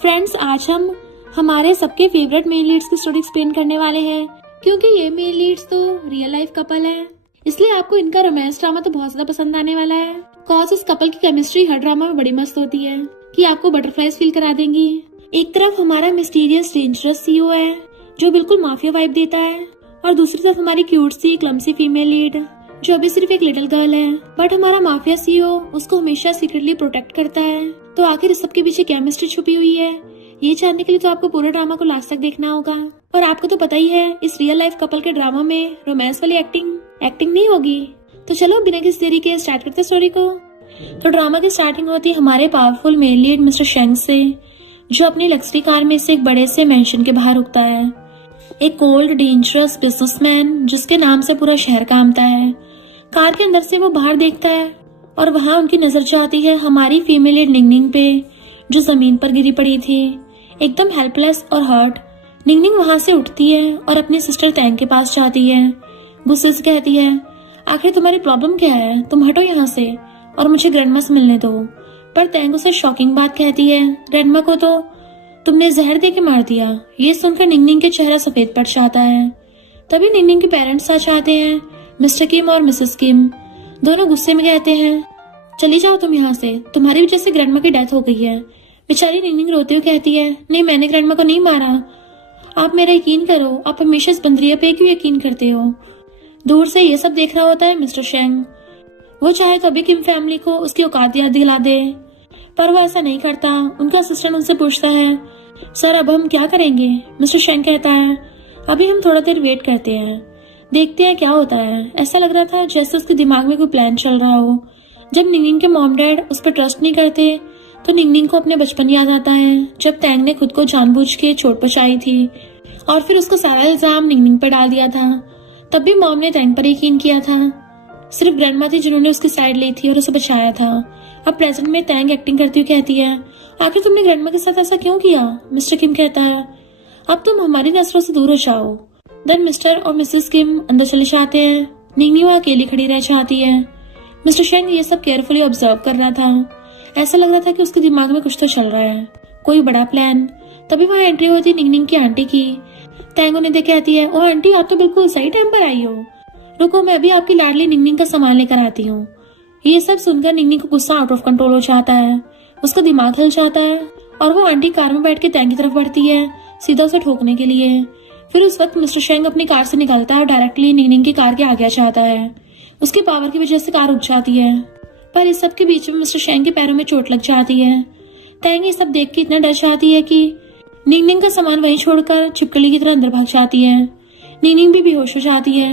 Friends, आज हम हमारे सबके फेवरेट मेल लीड्स की स्टोरी एक्सप्लेन करने वाले हैं, क्योंकि ये मेल लीड्स तो रियल लाइफ कपल है, इसलिए आपको इनका रोमांस ड्रामा तो बहुत ज्यादा पसंद आने वाला है। कॉज इस कपल की केमिस्ट्री हर ड्रामा में बड़ी मस्त होती है कि आपको बटरफ्लाइज फील करा देंगी। एक तरफ हमारा मिस्टीरियस डेंजरस सीईओ है जो बिल्कुल माफिया वाइब देता है, और दूसरी तरफ हमारी क्यूट सी क्लमसी फीमेल लीड जो अभी सिर्फ एक लिटिल गर्ल है, बट हमारा माफिया सीईओ उसको हमेशा सीक्रेटली प्रोटेक्ट करता है। तो आखिर इस सबके पीछे केमिस्ट्री छुपी हुई है, ये जानने के लिए तो आपको पूरे ड्रामा को लास्ट तक देखना होगा। और आपको तो पता ही है, इस रियल लाइफ कपल के ड्रामा में रोमांस वाली एक्टिंग नहीं होगी। तो चलो बिना किसी देरी के स्टार्ट करते स्टोरी को। तो ड्रामा की स्टार्टिंग होती है हमारे पावरफुल मेल लीड मिस्टर शेंग से, जो अपनी लग्जरी कार में से एक बड़े से मेंशन के बाहर रुकता है। एक कोल्ड डेंजरस बिजनेसमैन जिसके नाम से पूरा शहर कांपता है। कार के अंदर से वो बाहर देखता है और वहां उनकी नजर जाती है हमारी फीमेल लीड निंगनिंग पे, जो जमीन पर गिरी पड़ी थी एकदम हेल्पलेस और हर्ट। निंगनिंग वहां से उठती है और अपनी सिस्टर तैंग के पास जाती है। गुस्से से कहती है, आखिर तुम्हारी प्रॉब्लम क्या है, तुम हटो यहाँ से और मुझे ग्रैंडमा से मिलने दो। पर तैंग उसे शॉकिंग बात कहती है, ग्रैंडमा को तो तुमने जहर दे के मार दिया। ये सुनकर निंगनिंग के चेहरा सफेद पड़ जाता है। तभी निंगनिंग के पेरेंट्स आ जाते हैं, मिस्टर किम और मिसेस किम। दोनों गुस्से में कहते हैं, चली जाओ तुम यहाँ से, तुम्हारी वजह से ग्रैंडमा की डेथ हो गई है। बेचारी निंगनिंग रोते हुए कहती है, नहीं मैंने ग्रैंडमा को नहीं मारा, आप मेरा यकीन करो, आप हमेशा इस बंदरिया पे क्यों यकीन करते हो। दूर से ये सब देख रहा होता है मिस्टर शेंग। वो चाहे तो अभी किम फैमिली को उसकी औकात याद दिला दे, पर वो ऐसा नहीं करता। उनका असिस्टेंट उनसे पूछता है, सर अब हम क्या करेंगे। मिस्टर शेंग कहता है, अभी हम थोड़ा देर वेट करते हैं, देखते हैं क्या होता है। ऐसा लग रहा था जैसे उसके दिमाग में कोई प्लान चल रहा हो। जब निंगनिंग के मॉम डैड उस पर ट्रस्ट नहीं करते तो निंगनिंग को अपने बचपन याद आता है, जब तैंग ने खुद को जानबूझ के चोट पहुंचाई थी और फिर उसको सारा इल्जाम निंगनिंग पर डाल दिया था। तब भी मॉम ने तैंग पर यकीन किया था। सिर्फ ग्रैंडमा थी जिन्होंने उसकी साइड ली थी और उसे बचाया था। अब प्रेजेंट में तैंग एक्टिंग करती हुई कहती है, आखिर तुमने ग्रैंडमा के साथ ऐसा क्यों किया। मिस्टर किम कहता है, अब तुम हमारी नजरों से दूर हो जाओ। देन मिस्टर और मिसेस किम अंदर चले जाते हैं। निंगनिंग अकेली खड़ी रह जाती है। मिस्टर शेंग ये सब केयरफुली ऑब्जर्व कर रहा था। ऐसा लग रहा था कि उसके दिमाग में कुछ तो चल रहा है, कोई बड़ा प्लान। तभी वहाँ एंट्री होती निंगनिंग की आंटी की। तैंग उन्हें देख कहती है, ओ आंटी आप तो बिल्कुल सही टाइम पर आई हो, रुको मैं अभी आपकी लाडली निंगनिंग का सामान लेकर आती हूँ। ये सब सुनकर निंगनिंग को गुस्सा आउट ऑफ कंट्रोल हो जाता है, उसका दिमाग हिल जाता है और वो आंटी कार में बैठ के तैंग की तरफ बढ़ती है, सीधा उसे ठोकने के लिए। फिर उस वक्त मिस्टर शेंग अपनी कार से निकलता है और डायरेक्टली निंगनिंग की कार के आगे आ जाता है। उसकी पावर की वजह से कार रुक जाती है, पर इस सब के बीच में मिस्टर शेंग के पैरों में चोट लग जाती है। तैंग ये सब देख के इतना डर जाती है कि निंगनिंग का सामान वहीं छोड़कर छिपकली की तरह अंदर भाग जाती है। निंगनिंग भी बेहोश हो जाती है।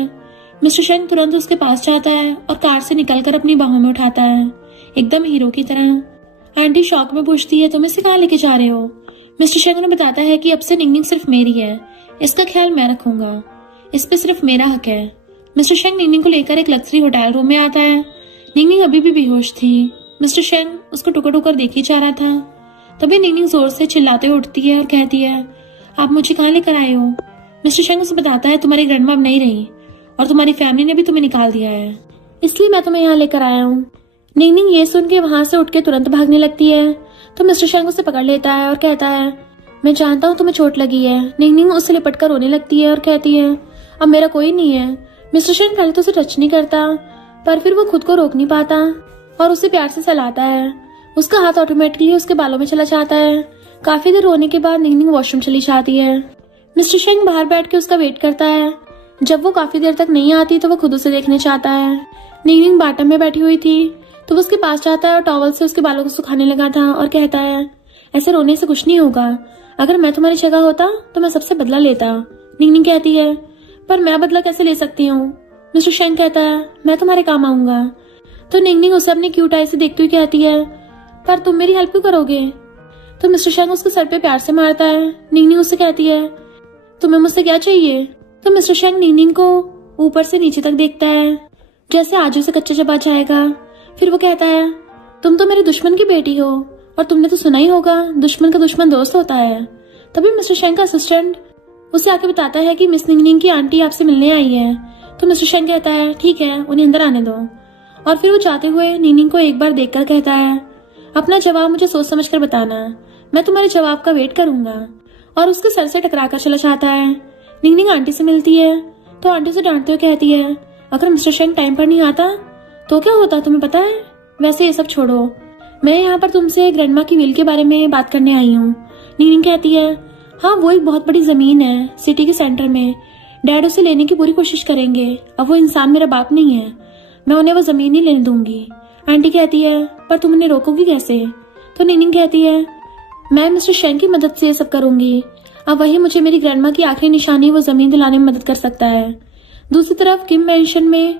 मिस्टर शेंग तुरंत उसके पास जाता है और कार से निकलकर अपनी बाहों में उठाता है, एकदम हीरो की तरह। आंटी शॉक में पूछती है, तुम इसे कहाँ लेके जा रहे हो। मिस्टर शेंग उन्हें बताता है कि अब से निंगनिंग सिर्फ मेरी है, इसका ख्याल मैं रखूंगा, इस पे सिर्फ मेरा हक है। मिस्टर शेंग निंगनिंग को लेकर एक लग्जरी होटल रूम में आता है। निंगनिंग अभी भी बेहोश थी। मिस्टर शेंग उसको टुकर टुकर देख ही जा रहा था। तभी निंगनिंग जोर से चिल्लाते हुए उठती है और कहती है, आप मुझे कहाँ लेकर आए हो। मिस्टर शेंग उसे बताता है, तुम्हारी ग्रैंडमा अब नहीं रही और तुम्हारी फैमिली ने भी तुम्हें निकाल दिया है, इसलिए मैं तुम्हें यहाँ लेकर आया हूँ। निंगनिंग ये सुन के वहां से उठ के तुरंत भागने लगती है, तो मिस्टर शेंग उसे पकड़ लेता है और कहता है, मैं जानता हूँ तुम्हें चोट लगी है। निंगनिंग उससे लिपट कर रोने लगती है और कहती है, अब मेरा कोई नहीं है। मिस्टर शेंग पहले तो उसे टच नहीं करता, पर फिर वो खुद को रोक नहीं पाता और उसे प्यार से सहलाता है। उसका हाथ ऑटोमेटिकली उसके बालों में चला जाता है। काफी देर रोने के बाद निंगनिंग वॉशरूम चली जाती है। मिस्टर शेंग बाहर बैठ के उसका वेट करता है। जब वो काफी देर तक नहीं आती तो वो खुद उसे देखने चाहता है। निंगनिंग बाटम में बैठी हुई थी, तो वो उसके पास जाता है और टॉवल से उसके बालों को सुखाने लगा था और कहता है, ऐसे रोने से कुछ नहीं होगा, अगर मैं तुम्हारी जगह होता तो मैं सबसे बदला लेता। निंगनिंग कहती है, पर मैं बदला कैसे ले सकती हूँ। मिस्टर शेंग कहता है, मैं तुम्हारे काम आऊंगा। तो निंगनिंग उसे अपनी क्यूट आई से देखती हुई कहती है, पर तुम मेरी हेल्प क्यों करोगे। तो मिस्टर शेंग उसके सर पे प्यार से मारता है। निंगनिंग उससे कहती है, तुम्हें मुझसे क्या चाहिए। तो मिस्टर शेंग निंगनिंग को ऊपर से नीचे तक देखता है, जैसे आज उसे कच्चा चबा जाएगा। फिर वो कहता है, तुम तो मेरे दुश्मन की बेटी हो और तुमने तो सुना ही होगा, दुश्मन का दुश्मन दोस्त होता है। तभी मिस्टर शेंग का असिस्टेंट उसे आके बताता है कि मिस निंगनिंग की आंटी आपसे मिलने आई है। तो मिस्टर शेंग कहता है, ठीक है, उन्हें अंदर आने दो। और फिर वो जाते हुए निंगनिंग को एक बार देखकर कहता है, अपना जवाब मुझे सोच समझ कर बताना, मैं तुम्हारे जवाब का वेट करूंगा। और उसके सर से टकरा कर चला जाता है। निंगनिंग आंटी से मिलती है तो आंटी से डांटते हुए कहती है, अगर मिस्टर शेंग टाइम पर नहीं आता तो क्या होता तुम्हें पता है? वैसे ये सब छोड़ो, मैं यहाँ पर तुमसे ग्रैंडमा की विल के बारे में बात करने आई हूँ। निंगनिंग कहती है, हाँ वो एक बहुत बड़ी जमीन है सिटी के सेंटर में, डैड उसे लेने की पूरी कोशिश करेंगे। अब वो इंसान मेरा बाप नहीं है, मैं उन्हें वो जमीन नहीं लेने दूंगी। आंटी कहती है, पर तुम उन्हें रोकोगी कैसे? तो निंगनिंग कहती है, मैं मिस्टर शेंग की मदद से ये सब करूंगी। अब वही मुझे मेरी ग्रैंडमा की आखिरी निशानी वो जमीन दिलाने में मदद कर सकता है। दूसरी तरफ किम मैंशन में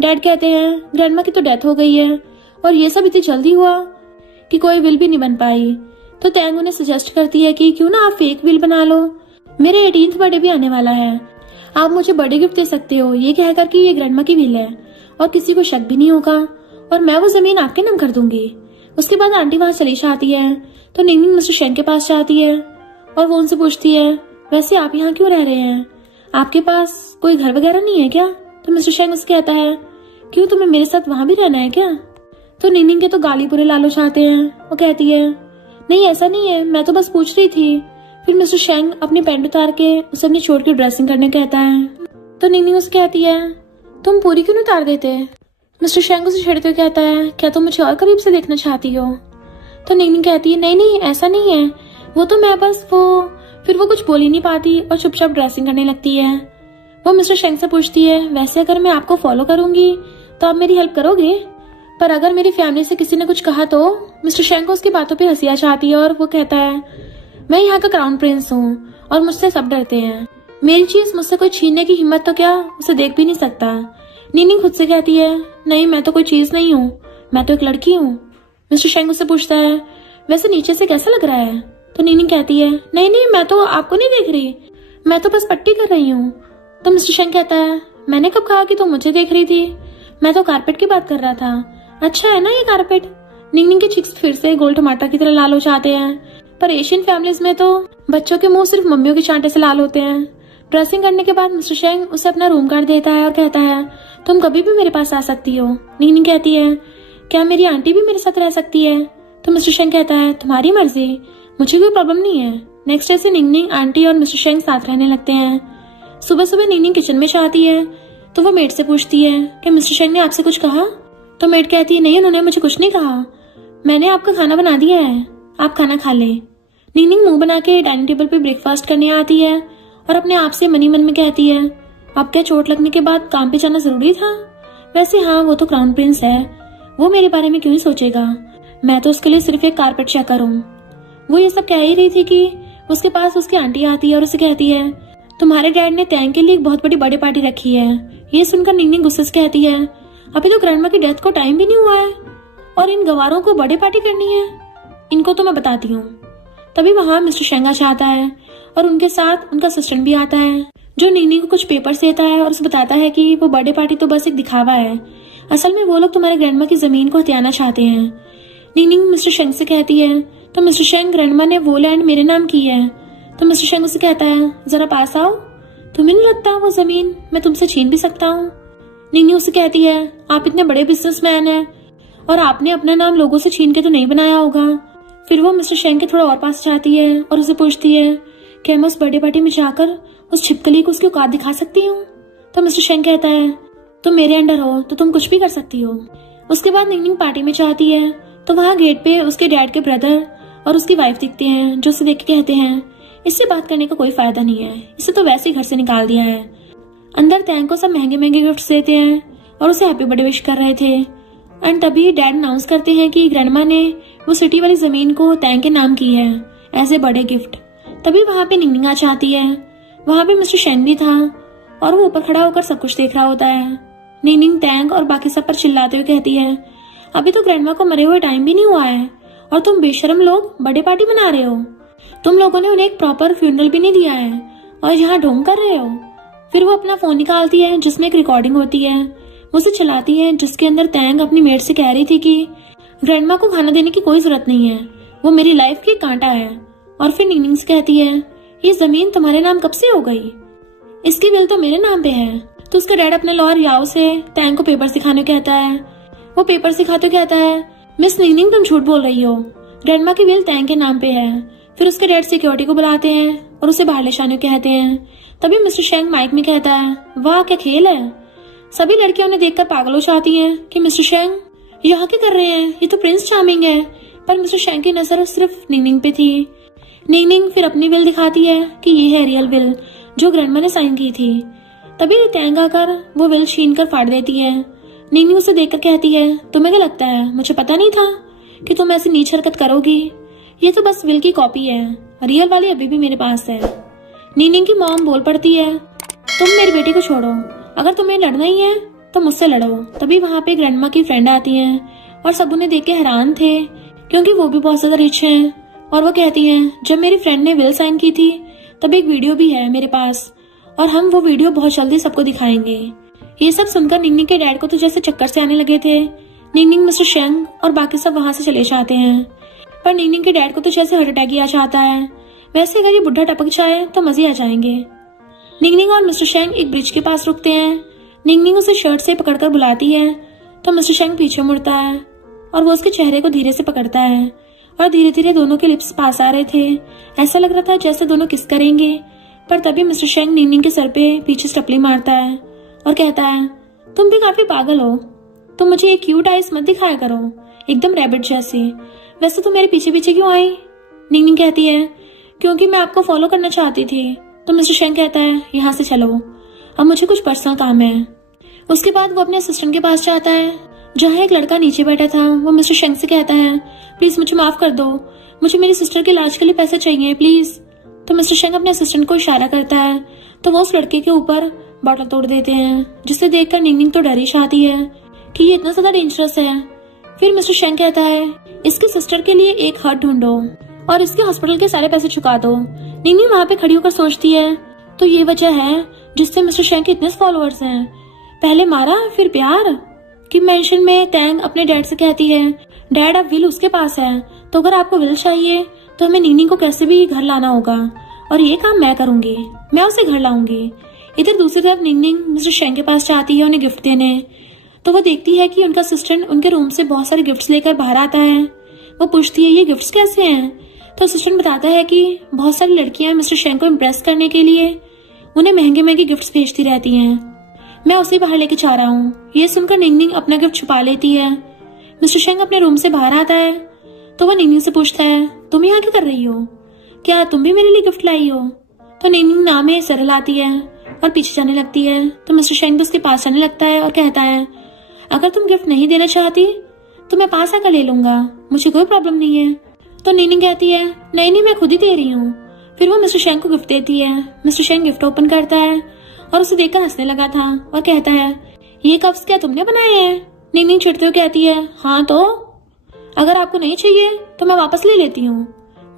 डैड कहते हैं, ग्रैंडमा की तो डेथ हो गई है और ये सब इतनी जल्दी हुआ कि कोई विल भी नहीं बन पाई। तो टैंग उन्हें सजेस्ट करती है कि क्यों ना आप फेक विल बना लो, मेरे 18th बर्थडे भी आने वाला है, आप मुझे बर्थडे गिफ्ट दे सकते हो ये कहकर कि ये ग्रैंडमा की विल है और किसी को शक भी नहीं होगा और मैं वो जमीन आपके नाम कर दूंगी। उसके बाद आंटी वहां चली जाती है तो निंगनिंग मिस्टर शेंग के पास जाती है और वो उनसे पूछती है, वैसे आप यहाँ क्यों रह रहे हैं, आपके पास कोई घर वगैरह नहीं है क्या? तो मिस्टर शेंग उससे कहता है, क्यों तुम्हें मेरे साथ वहां भी रहना है क्या? तो निंगनिंग के तो गाली बुरे लालो चाहते हैं। वो कहती है, नहीं ऐसा नहीं है, मैं तो बस पूछ रही थी। फिर मिस्टर शेंग अपनी पैंट उतार के उसे अपनी चोट की ड्रेसिंग करने कहता है। तो निंगनिंग उसे कहती है, तुम पूरी क्यों नहीं उतार देते? मिस्टर शेंग उसे छेड़ते हुए कहता है, क्या तुम मुझे और करीब से देखना चाहती हो? तो निंगनिंग कहती है, नहीं नहीं ऐसा नहीं है, वो तो मैं बस फिर वो कुछ बोल ही नहीं पाती और चुपचाप ड्रेसिंग करने लगती है। वो मिस्टर शेंग से पूछती है, वैसे अगर मैं आपको फॉलो करूंगी तो आप मेरी हेल्प करोगे? पर अगर मेरी फैमिली से किसी ने कुछ कहा तो? मिस्टर शेंग को उसकी बातों पे हंसी आ जाती है और वो कहता है, मैं यहाँ का क्राउन प्रिंस हूँ और मुझसे सब डरते हैं, मेरी चीज मुझसे कोई छीनने की हिम्मत तो क्या उसे देख भी नहीं सकता। निंगनिंग खुद से कहती है, नहीं मैं तो कोई चीज नहीं हूँ, मैं तो एक लड़की हूँ। मिस्टर शेंग उससे पूछता है, वैसे नीचे से कैसा लग रहा है? तो निंगनिंग कहती है, नहीं नहीं मैं तो आपको नहीं देख रही, मैं तो बस पट्टी कर रही हूँ। तो मिस्टर शेंग कहता है, मैंने कब कहा कि तुम मुझे देख रही थी, मैं तो कारपेट की बात कर रहा था, अच्छा है ना ये कारपेट? निंगनिंग के चिक्स फिर से गोल टमाटर की तरह लाल हो जाते हैं, पर एशियन फैमिलीज में तो बच्चों के मुंह सिर्फ मम्मियों के चांटे से लाल होते हैं। ड्रेसिंग करने के बाद मिस्टर शेंग उसे अपना रूम कार्ड देता है और कहता है, तुम कभी भी मेरे पास आ सकती हो। निंगनिंग कहती है, क्या मेरी आंटी भी मेरे साथ रह सकती है? तो मिस्टर शेंग कहता है, तुम्हारी मर्जी, मुझे कोई प्रॉब्लम नहीं है। नेक्स्ट डे से निंगनिंग आंटी और मिस्टर शेंग साथ रहने लगते हैं। सुबह सुबह निंगनिंग किचन में जाती है तो वो मेड से पूछती है कि मिस्टर शेंग ने आपसे कुछ कहा? तो मेड कहती है, नहीं उन्होंने मुझे कुछ नहीं कहा, मैंने आपका खाना बना दिया है, आप खाना खा लें। निंगनिंग मुंह बना के डाइनिंग टेबल पे ब्रेकफास्ट करने आती है और अपने आप से मनी मन में कहती है, अब क्या चोट लगने के बाद काम पे जाना जरूरी था? वैसे हाँ वो तो क्राउन प्रिंस है, वो मेरे बारे में क्यों ही सोचेगा, मैं तो उसके लिए सिर्फ एक कारपेट चेकर हूँ। वो ये सब कह ही रही थी कि उसके पास उसकी आंटी आती है और उसे कहती है, तुम्हारे डैड ने टैंग के लिए एक बहुत बड़ी बर्थडे पार्टी रखी है। ये सुनकर निंगनिंग गुस्से से कहती है, अभी तो ग्रैंडमा की डेथ को टाइम भी नहीं हुआ है और इन गवारों को बर्थडे पार्टी करनी है, इनको तो मैं बताती हूँ। तभी वहां मिस्टर शेंग आता है और उनके साथ उनका असिस्टेंट भी आता है जो निंगनिंग को कुछ पेपर्स देता है और उसे बताता है कि वो बर्थडे पार्टी तो बस एक दिखावा है, असल में वो लोग तुम्हारे ग्रैंडमा की जमीन को हथियाना चाहते हैं। निंगनिंग मिस्टर शेंग से कहती है, तो मिस्टर शेंग ग्रैंडमा ने वो लैंड मेरे नाम की है। तो मिस्टर शेंग उसे कहता है, जरा पास आओ, तुम्हें नहीं लगता वो जमीन मैं तुमसे छीन भी सकता हूँ? निंगनिंग उसे कहती है, आप इतने बड़े बिजनेसमैन हैं और आपने अपना नाम लोगों से छीन के तो नहीं बनाया होगा। फिर वो मिस्टर शेंग के थोड़ा और पास जाती है और उसे पूछती है, क्या मैं उस बर्थडे पार्टी में जाकर उस छिपकली को उसकी औकात दिखा सकती हूँ? तो मिस्टर शेंग कहता है, तुम मेरे अंडर हो तो तुम कुछ भी कर सकती हो। उसके बाद निंगनिंग पार्टी में जाती है तो वहाँ गेट पे उसके डैड के ब्रदर और उसकी वाइफ दिखते हैं जो उसे देख के कहते हैं, इससे बात करने का कोई फायदा नहीं है, इसे तो वैसे ही घर से निकाल दिया है। अंदर टैंग को सब महंगे महंगे गिफ्ट्स देते हैं और उसे हैप्पी बर्थडे विश कर रहे थे। एंड तभी डैड अनाउंस करते हैं कि ग्रैंडमा ने वो सिटी वाली जमीन को टैंग के नाम की है एज ए बर्थडे गिफ्ट। तभी वहाँ पे निंगनिंग आ जाती है, वहाँ पे मिस्टर शेंग भी था और वो ऊपर खड़ा होकर सब कुछ देख रहा होता है। निंगनिंग टैंग और बाकी सब पर चिल्लाते हुए कहती है, अभी तो ग्रैंडमा को मरे हुए टाइम भी नहीं हुआ है और तुम बेशरम लोग बर्थडे पार्टी मना रहे हो, तुम लोगों ने उन्हें एक प्रॉपर फ्यूनरल भी नहीं दिया है और यहाँ ढोंग कर रहे हो। फिर वो अपना फोन निकालती है जिसमें एक रिकॉर्डिंग होती है, उसे चलाती है जिसके अंदर टैंग अपनी मेड से कह रही थी कि ग्रैंडमा को खाना देने की कोई जरूरत नहीं है, वो मेरी लाइफ की कांटा है। और फिर निंगनिंग से कहती है, ये जमीन तुम्हारे नाम कब से हो गई, इसकी बिल तो मेरे नाम पे है। तो उसका डैड अपने लॉयर याओ से टैंग को पेपर्स दिखाने कहता है। वो पेपर्स दिखाते कहता है, मिस निंगनिंग, तुम झूठ बोल रही हो। ग्रैंडमा की विल तैंग के नाम पे है। फिर उसके डैड सिक्योरिटी को बुलाते हैं और उसे बाहर ले जाने को कहते हैं। तभी मिस्टर शेंग माइक में कहता है, वाह क्या खेल है। सभी लड़कियां उन्हें देखकर पागल हो जाती हैं कि मिस्टर शेंग यहाँ क्या कर रहे हैं, ये तो प्रिंस चार्मिंग है। पर मिस्टर शेंग की नजर सिर्फ निंगनिंग पे थी। निंगनिंग फिर अपनी विल दिखाती है कि ये है रियल विल जो ग्रैंडमा ने साइन की थी। तभी तैंग आकर वो विल छीन कर फाड़ देती है। निंगनिंग उसे देखकर कहती है, तुम्हें क्या लगता है मुझे पता नहीं था कि तुम ऐसी नीच हरकत करोगी। ये तो बस विल की कॉपी है, रियल वाली अभी भी मेरे पास है। निंगनिंग की मॉम बोल पड़ती है, तुम मेरी बेटी को छोड़ो, अगर तुम्हें लड़ना ही है तो मुझसे लड़ो। तभी वहाँ पे ग्रैंडमा की फ्रेंड आती हैं और सब उन्हें देख के हैरान थे क्योंकि वो भी बहुत ज्यादा रिच हैं। और वो कहती हैं, जब मेरी फ्रेंड ने विल साइन की थी तब एक वीडियो भी है मेरे पास और हम वो वीडियो बहुत जल्दी सबको दिखाएंगे। ये सब सुनकर निंगनिंग के डैड को तो जैसे चक्कर से आने लगे थे। निंगनिंग, मिस्टर शेंग और बाकी सब वहां से चले जाते हैं। पर निंगनिंग के डैड को तो जैसे हार्ट अटैक ही आ जाता है। वैसे अगर ये बुढ़ा टपक जाए तो मजे आ जाएंगे। निंगनिंग और मिस्टर शेंग एक ब्रिज के पास रुकते हैं। निंगनिंग उसे शर्ट से पकड़कर बुलाती है तो मिस्टर शेंग पीछे मुड़ता है और वो उसके चेहरे को धीरे से पकड़ता है और धीरे धीरे दोनों के लिप्स पास आ रहे थे। ऐसा लग रहा था जैसे दोनों किस करेंगे। पर तभी मिस्टर शेंग निंगनिंग के सर पे पीछे स्टपली मारता है और कहता है, तुम भी काफी पागल हो, तुम मुझे एक क्यूट आइस मत दिखाया करो, एकदम रैबिट जैसी। वैसे तुम मेरे पीछे पीछे क्यों आई? निंगनिंग कहती है, क्योंकि मैं आपको फॉलो करना चाहती थी। तो मिस्टर शेंग कहता है, यहाँ से चलो, अब मुझे कुछ पर्सनल काम है। उसके बाद वो अपने असिस्टेंट के पास जाता है जहाँ एक लड़का नीचे बैठा था। वो मिस्टर शेंग से कहता है, प्लीज मुझे माफ कर दो, मुझे मेरी सिस्टर के इलाज के लिए पैसे चाहिए प्लीज। तो मिस्टर शेंग अपने असिस्टेंट को इशारा करता है तो वो उस लड़के के ऊपर बॉटल तोड़ देते हैं, जिसे देखकर निंगनिंग तो डर ही जाती है कि ये इतना ज्यादा डेंजरस है। फिर मिस्टर शेंग कहता है, इसकी सिस्टर के लिए एक हट ढूंढो और इसके हॉस्पिटल के सारे पैसे चुका दो। निंगनिंग वहाँ पे खड़ी होकर सोचती है, तो ये वजह है जिससे मिस्टर शेंग के इतने फॉलोअर्स हैं। पहले मारा फिर प्यार। कि मेंशन में तैंग अपने डैड से कहती है, डैड अब विल उसके पास है, तो अगर आपको विल चाहिए तो हमें निंगनिंग को कैसे भी घर लाना होगा और ये काम मैं करूंगी, मैं उसे घर लाऊंगी। इधर दूसरी तरफ निंगनिंग मिस्टर शेंग के पास जाती है उन्हें गिफ्ट देने। तो वो देखती है कि उनका असिस्टेंट उनके रूम से बहुत सारे गिफ्ट्स लेकर बाहर आता है। वो पूछती है, ये गिफ्ट्स कैसे हैं? तो असिस्टेंट बताता है कि बहुत सारी लड़कियां मिस्टर शेंग को इम्प्रेस करने के लिए उन्हें महंगे महंगे गिफ्ट्स भेजती रहती हैं, मैं उसे बाहर लेके जा रहा हूँ। ये सुनकर निंगनिंग अपना गिफ्ट छुपा लेती है। मिस्टर शेंग अपने रूम से बाहर आता है तो वह निंगनिंग से पूछता है, तुम यहाँ क्या कर रही हो, क्या तुम भी मेरे लिए गिफ्ट लाई हो? तो निंगनिंग नाम में सर हिलाती है और पीछे जाने लगती है। तो मिस्टर शेंग भी उसके पास आने लगता है और कहता है, अगर तुम गिफ्ट नहीं देना चाहती तो मैं पास आकर ले लूंगा, मुझे कोई प्रॉब्लम नहीं है। तो निंगनिंग कहती है, नहीं नहीं मैं खुद ही दे रही हूँ। फिर वो मिस्टर शेंग को गिफ्ट देती है। मिस्टर शेंग गिफ्ट ओपन करता है और उसे देखकर हंसने लगा था और कहता है, ये कप्स क्या तुमने बनाए हैं? निंगनिंग चिढ़ते हुए कहती है, हाँ तो अगर आपको नहीं चाहिए तो मैं वापस ले लेती हूँ।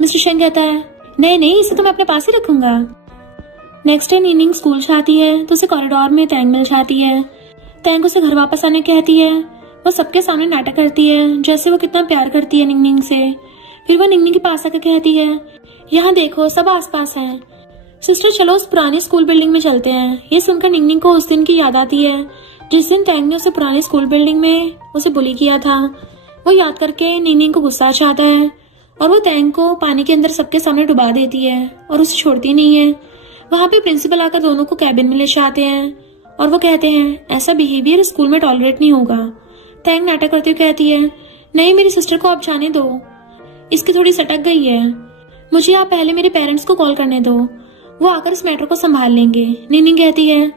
मिस्टर शेंग कहता है, नहीं नहीं इसे तो मैं अपने पास ही रखूंगा। नेक्स्ट डे निंगनिंग स्कूल जाती है तो उसे कॉरिडोर में तैंग मिल जाती है। तैंग उसे घर वापस आने कहती है। वो सबके सामने नाटक करती है जैसे वो कितना प्यार करती है निंगनिंग से। फिर वो निंगनिंग के पास आकर कहती है, यहाँ देखो सब आसपास है, सिस्टर चलो उस पुरानी स्कूल बिल्डिंग में चलते हैं। ये सुनकर निंगनिंग को उस दिन की याद आती है जिस दिन तैंग ने उसे पुरानी स्कूल बिल्डिंग में उसे बुली किया था। वो याद करके निंगनिंग को गुस्सा आ जाता है और वो तैंग को पानी के अंदर सबके सामने डुबा देती है और उसे छोड़ती नहीं है। वहाँ पे प्रिंसिपल आकर दोनों को कैबिन में ले जाते हैं और वो कहते हैं, ऐसा बिहेवियर स्कूल में टॉलरेट नहीं होगा। तैंग नाटक करते हुए कहती है, नहीं मेरी सिस्टर को आप जाने दो, इसकी थोड़ी सटक गई है, मुझे आप पहले मेरे पेरेंट्स को कॉल करने दो, वो आकर इस मैटर को संभाल लेंगे। निंगनिंग कहती है,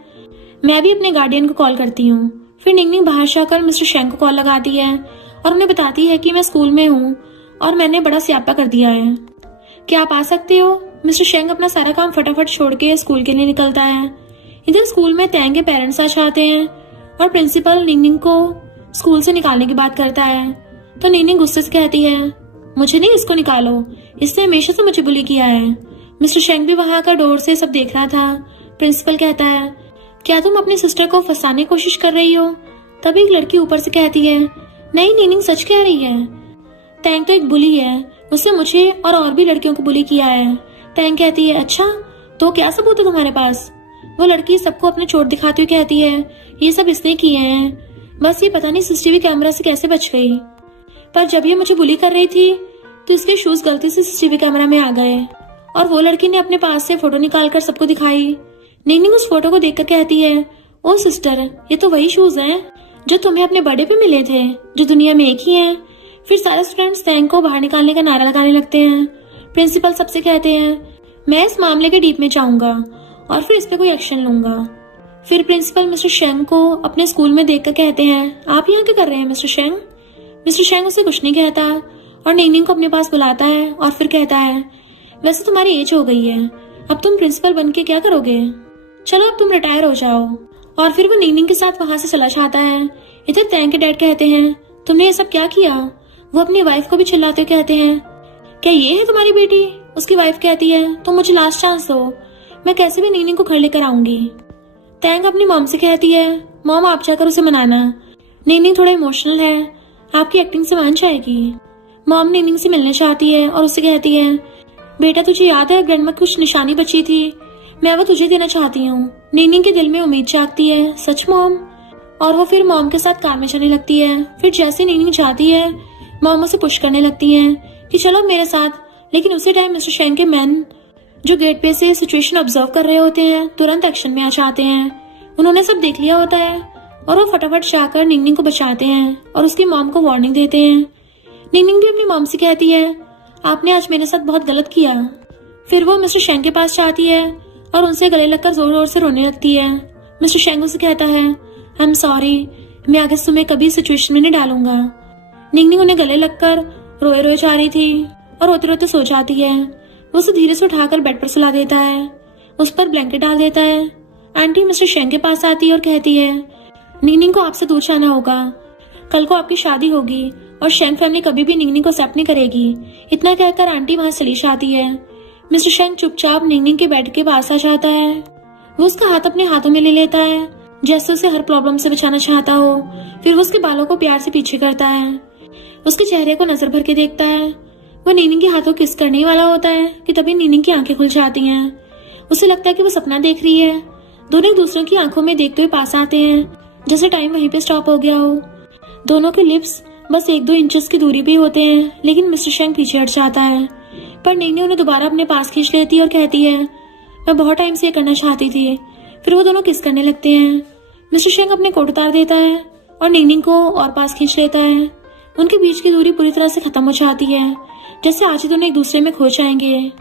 मैं भी अपने गार्डियन को कॉल करती हूँ। फिर निंगनिंग बाहर जाकर मिस्टर शेंग को कॉल लगाती है और उन्हें बताती है कि मैं स्कूल में हूँ और मैंने बड़ा स्यापा कर दिया है, क्या आप आ सकते हो? मिस्टर शेंग अपना सारा काम फटाफट छोड़ के स्कूल के लिए निकलता है। इधर स्कूल में तैंग के पेरेंट्स आ जाते हैं और प्रिंसिपल निंगनिंग को स्कूल से निकालने की बात करता है। तो निंगनिंग गुस्से से कहती है, मुझे नहीं इसको निकालो, इसने हमेशा से मुझे बुली किया है। मिस्टर शेंग भी वहां का डोर से सब देख रहा था। प्रिंसिपल कहता है, क्या तुम अपनी सिस्टर को फंसाने की कोशिश कर रही हो? तभी एक लड़की ऊपर से कहती है, नहीं निंगनिंग सच कह रही है, तैंग तो एक बुली है, उसने मुझे और भी लड़कियों को बुली किया है। तैंग कहती है, अच्छा तो क्या सबूत है तुम्हारे पास? वो लड़की सबको अपने चोट दिखाती हुई कहती है, ये सब इसने किए हैं, बस ये पता नहीं सीसीटीवी कैमरा से कैसे बच गई। पर जब ये मुझे बुली कर रही थी तो इसके शूज गलती से सीसीटीवी कैमरा में आ गए और वो लड़की ने अपने पास से फोटो निकालकर सबको दिखाई। निंगनिंग उस फोटो को देखकर कहती है, ओ सिस्टर, ये तो वही शूज हैं जो तुम्हें अपने बर्थडे पे मिले थे, जो दुनिया में एक ही हैं। फिर सारे स्टूडेंट्स टैंक को बाहर निकालने का नारा लगाने लगते हैं। प्रिंसिपल सबसे कहते हैं, मैं इस मामले के डीप में जाऊंगा और फिर इस पे कोई एक्शन लूंगा। फिर प्रिंसिपल मिस्टर शेंग को अपने स्कूल में देखकर कहते हैं, आप यहाँ क्या कर रहे हैं मिस्टर शेंग? मिस्टर शेंग उसे कुछ नहीं कहता और निंगनिंग को अपने पास बुलाता है और फिर कहता है, वैसे तुम्हारी एज हो गई है, अब तुम प्रिंसिपल बन के क्या करोगे? चलो अब तुम रिटायर हो जाओ। और फिर वो निंगनिंग के साथ वहां से चला जाता है। इधर टैंग के डैड कहते हैं, तुमने ये सब क्या किया? वो अपनी वाइफ को भी चिल्लाते हुए कहते हैं, क्या ये है तुम्हारी बेटी? उसकी वाइफ कहती है, तुम मुझे लास्ट चांस दो, मैं कैसे भी निंगनिंग को घर लेकर आऊंगी। टैंग अपनी मॉम से कहती है, मॉम आप जाकर उसे मनाना, निंगनिंग थोड़ा इमोशनल है, आपकी एक्टिंग से मान जाएगी। मॉम निंगनिंग से मिलना चाहती है और उससे कहती है, बेटा तुझे याद है ग्रैंडमा की कुछ निशानी बची थी, मैं वो तुझे देना चाहती हूँ। निंगनिंग के दिल में उम्मीद जागती है, सच मॉम? और वो फिर मॉम के साथ कार में चलने लगती है। फिर जैसे निंगनिंग जाती है, मॉम उसे पुश करने लगती है कि चलो मेरे साथ। लेकिन उसी टाइम मिस्टर शेंग के मैन जो गेट पे से सिचुएशन ऑब्जर्व कर रहे होते हैं तुरंत एक्शन में आ जाते हैं। उन्होंने सब देख लिया होता है और वो फटाफट जाकर निंगनिंग को बचाते हैं और उसकी मॉम को वार्निंग देते हैं। निंगनिंग भी अपनी मॉम से कहती है, आपने आज मेरे साथ बहुत गलत किया। फिर वो मिस्टर शेंग के पास जाती है और उनसे गले लगकर जोर जोर से रोने लगती है। मिस्टर शेंग उसे कहता है, आई एम सॉरी, मैं आगे से तुम्हें कभी सिचुएशन में नहीं डालूंगा। निंगनिंग उन्हें गले लगकर रोए रोए जा रही थी और रोते रोते सो जाती है। वो उसे धीरे से उठाकर बेड पर सुला देता है, उस पर ब्लैंकेट डाल देता है। आंटी मिस्टर शेंग के पास आती है और कहती है, निंगनिंग को आपसे दूर जाना होगा, कल को आपकी शादी होगी और शेंग फैमिली कभी भी निंगनिंग को एक्सेप्ट नहीं करेगी। इतना कहकर आंटी वहां चली जाती है। मिस्टर शेंग चुपचाप निंगनिंग के बेड के पास आ जाता है। वो उसका हाथ अपने हाथों में ले लेता है जैसे उसे हर प्रॉब्लम से बचाना चाहता हो। फिर वो उसके बालों को प्यार से पीछे करता है, उसके चेहरे को नजर भर के देखता है। वो निंगनिंग के हाथों किस करने वाला होता है कि तभी निंगनिंग की आंखें खुल जाती हैं। उसे लगता है कि वो सपना देख रही है। दोनों एक दूसरे की आंखों में देखते हुए पास आते हैं जैसे टाइम वहीं पे स्टॉप हो गया हो। दोनों के लिप्स बस 1-2 इंचेस की दूरी पे होते हैं, लेकिन मिस्टर शेंग पीछे हट जाता है। पर निंगनिंग उन्हें दोबारा अपने पास खींच लेती है और कहती है, मैं बहुत टाइम से ये करना चाहती थी। फिर वो दोनों किस करने लगते हैं। मिस्टर शेंग अपने कोट उतार देता है और निंगनिंग को और पास खींच लेता है। उनके बीच की दूरी पूरी तरह से खत्म हो जाती है, जैसे आज ही दोनों एक दूसरे में खो जाएंगे।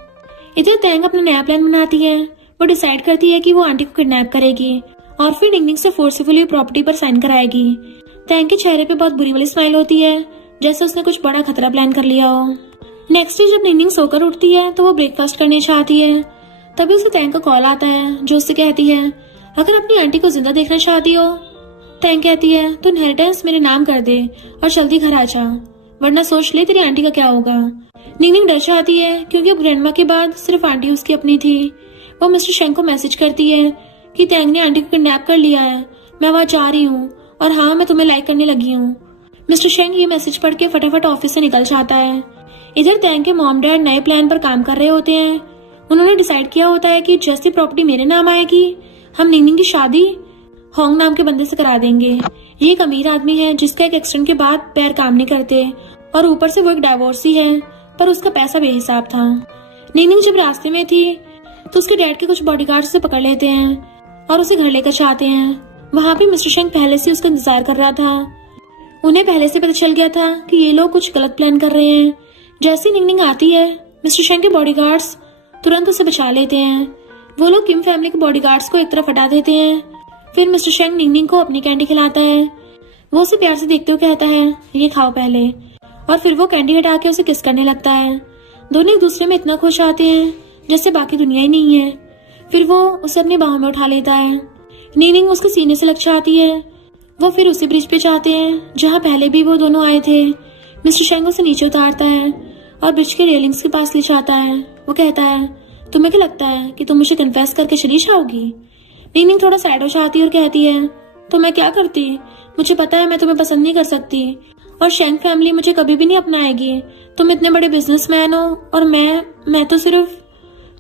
इधर टैंग अपना नया प्लान बनाती है। वो डिसाइड करती है कि वो आंटी को किडनैप करेगी और फिर निंगनिंग से फोर्सफुली प्रॉपर्टी पर साइन कराएगी। टैंग के चेहरे पे बहुत बुरी वाली स्माइल होती है, जैसे उसने कुछ बड़ा खतरा प्लान कर लिया हो। नेक्स्ट डे जब निंगनिंग सोकर उठती है तो वो ब्रेकफास्ट करने चाहती है। तभी उसे टैंग का कॉल आता है जो उससे कहती है, अगर अपनी आंटी को जिंदा देखना चाहती हो। टैंग कहती है, तो इनहेरिटेंस मेरे नाम कर दे और जल्दी घर आ जा, वरना सोच ले तेरी आंटी का क्या होगा। निंगनिंग डर जाती है क्योंकि अब ग्रैंडमा के बाद सिर्फ आंटी उसकी अपनी थी। वो मिस्टर शेंग को मैसेज करती है कि टैंग ने आंटी को किडनैप कर लिया है, मैं वहां जा रही हूँ और हाँ मैं तुम्हें लाइक करने लगी हूँ। मिस्टर शेंग ये मैसेज पढ़ के फटाफट ऑफिस से निकल जाता है। इधर टैंग के मॉम डैड नए प्लान पर काम कर रहे होते हैं। उन्होंने डिसाइड किया होता है कि जैसी प्रॉपर्टी मेरे नाम आएगी हम निंगनिंग की शादी होंग नाम के बंदे से करा देंगे। ये एक अमीर आदमी है जिसका एक एक्सीडेंट के बाद पैर काम नहीं करते और ऊपर से वो एक डाइवोर्सी है, पर उसका पैसा बेहिसाब था। निंगनिंग जब रास्ते में थी तो उसके डैड के कुछ बॉडीगार्ड उसे पकड़ लेते हैं और उसे घर लेकर जाते हैं। वहां पे मिस्टर शेंग पहले से उसका इंतजार कर रहा था। उन्हें पहले से पता चल गया था कि ये लोग कुछ गलत प्लान कर रहे हैं। जैसे निंगनिंग आती है मिस्टर शेंग के बॉडीगार्ड्स तुरंत उसे बचा लेते हैं। वो लोग किम फैमिली के बॉडीगार्ड्स को एक तरफ हटा देते हैं। फिर मिस्टर शेंग निंगनिंग को अपनी कैंडी खिलाता है। वो उसे प्यार से देखते हुए कहता है, ये खाओ पहले, और फिर वो कैंडी हटा के उसे किस करने लगता है। दोनों एक दूसरे में इतना खुश आते हैं जैसे बाकी दुनिया ही नहीं है। फिर वो उसे अपनी बाहों में उठा लेता है। निंगनिंग उसके सीने से लग जाती है। वो फिर उसी ब्रिज पे जाते हैं जहाँ पहले भी वो दोनों आए थे। मिस्टर शेंग उसे नीचे उतारता है और ब्रिज के रेलिंग्स के पास ले जाता है। वो कहता है, तुम्हें क्या लगता है कि तुम मुझे कन्फेस करके चली जाओगी? निंगनिंग थोड़ा सैड हो जाती है और कहती है, तो मैं क्या करती, मुझे पता है मैं तुम्हें पसंद नहीं कर सकती और शेंग फैमिली मुझे कभी भी नहीं अपनाएगी। तुम इतने बड़े बिजनेसमैन हो और मैं तो सिर्फ।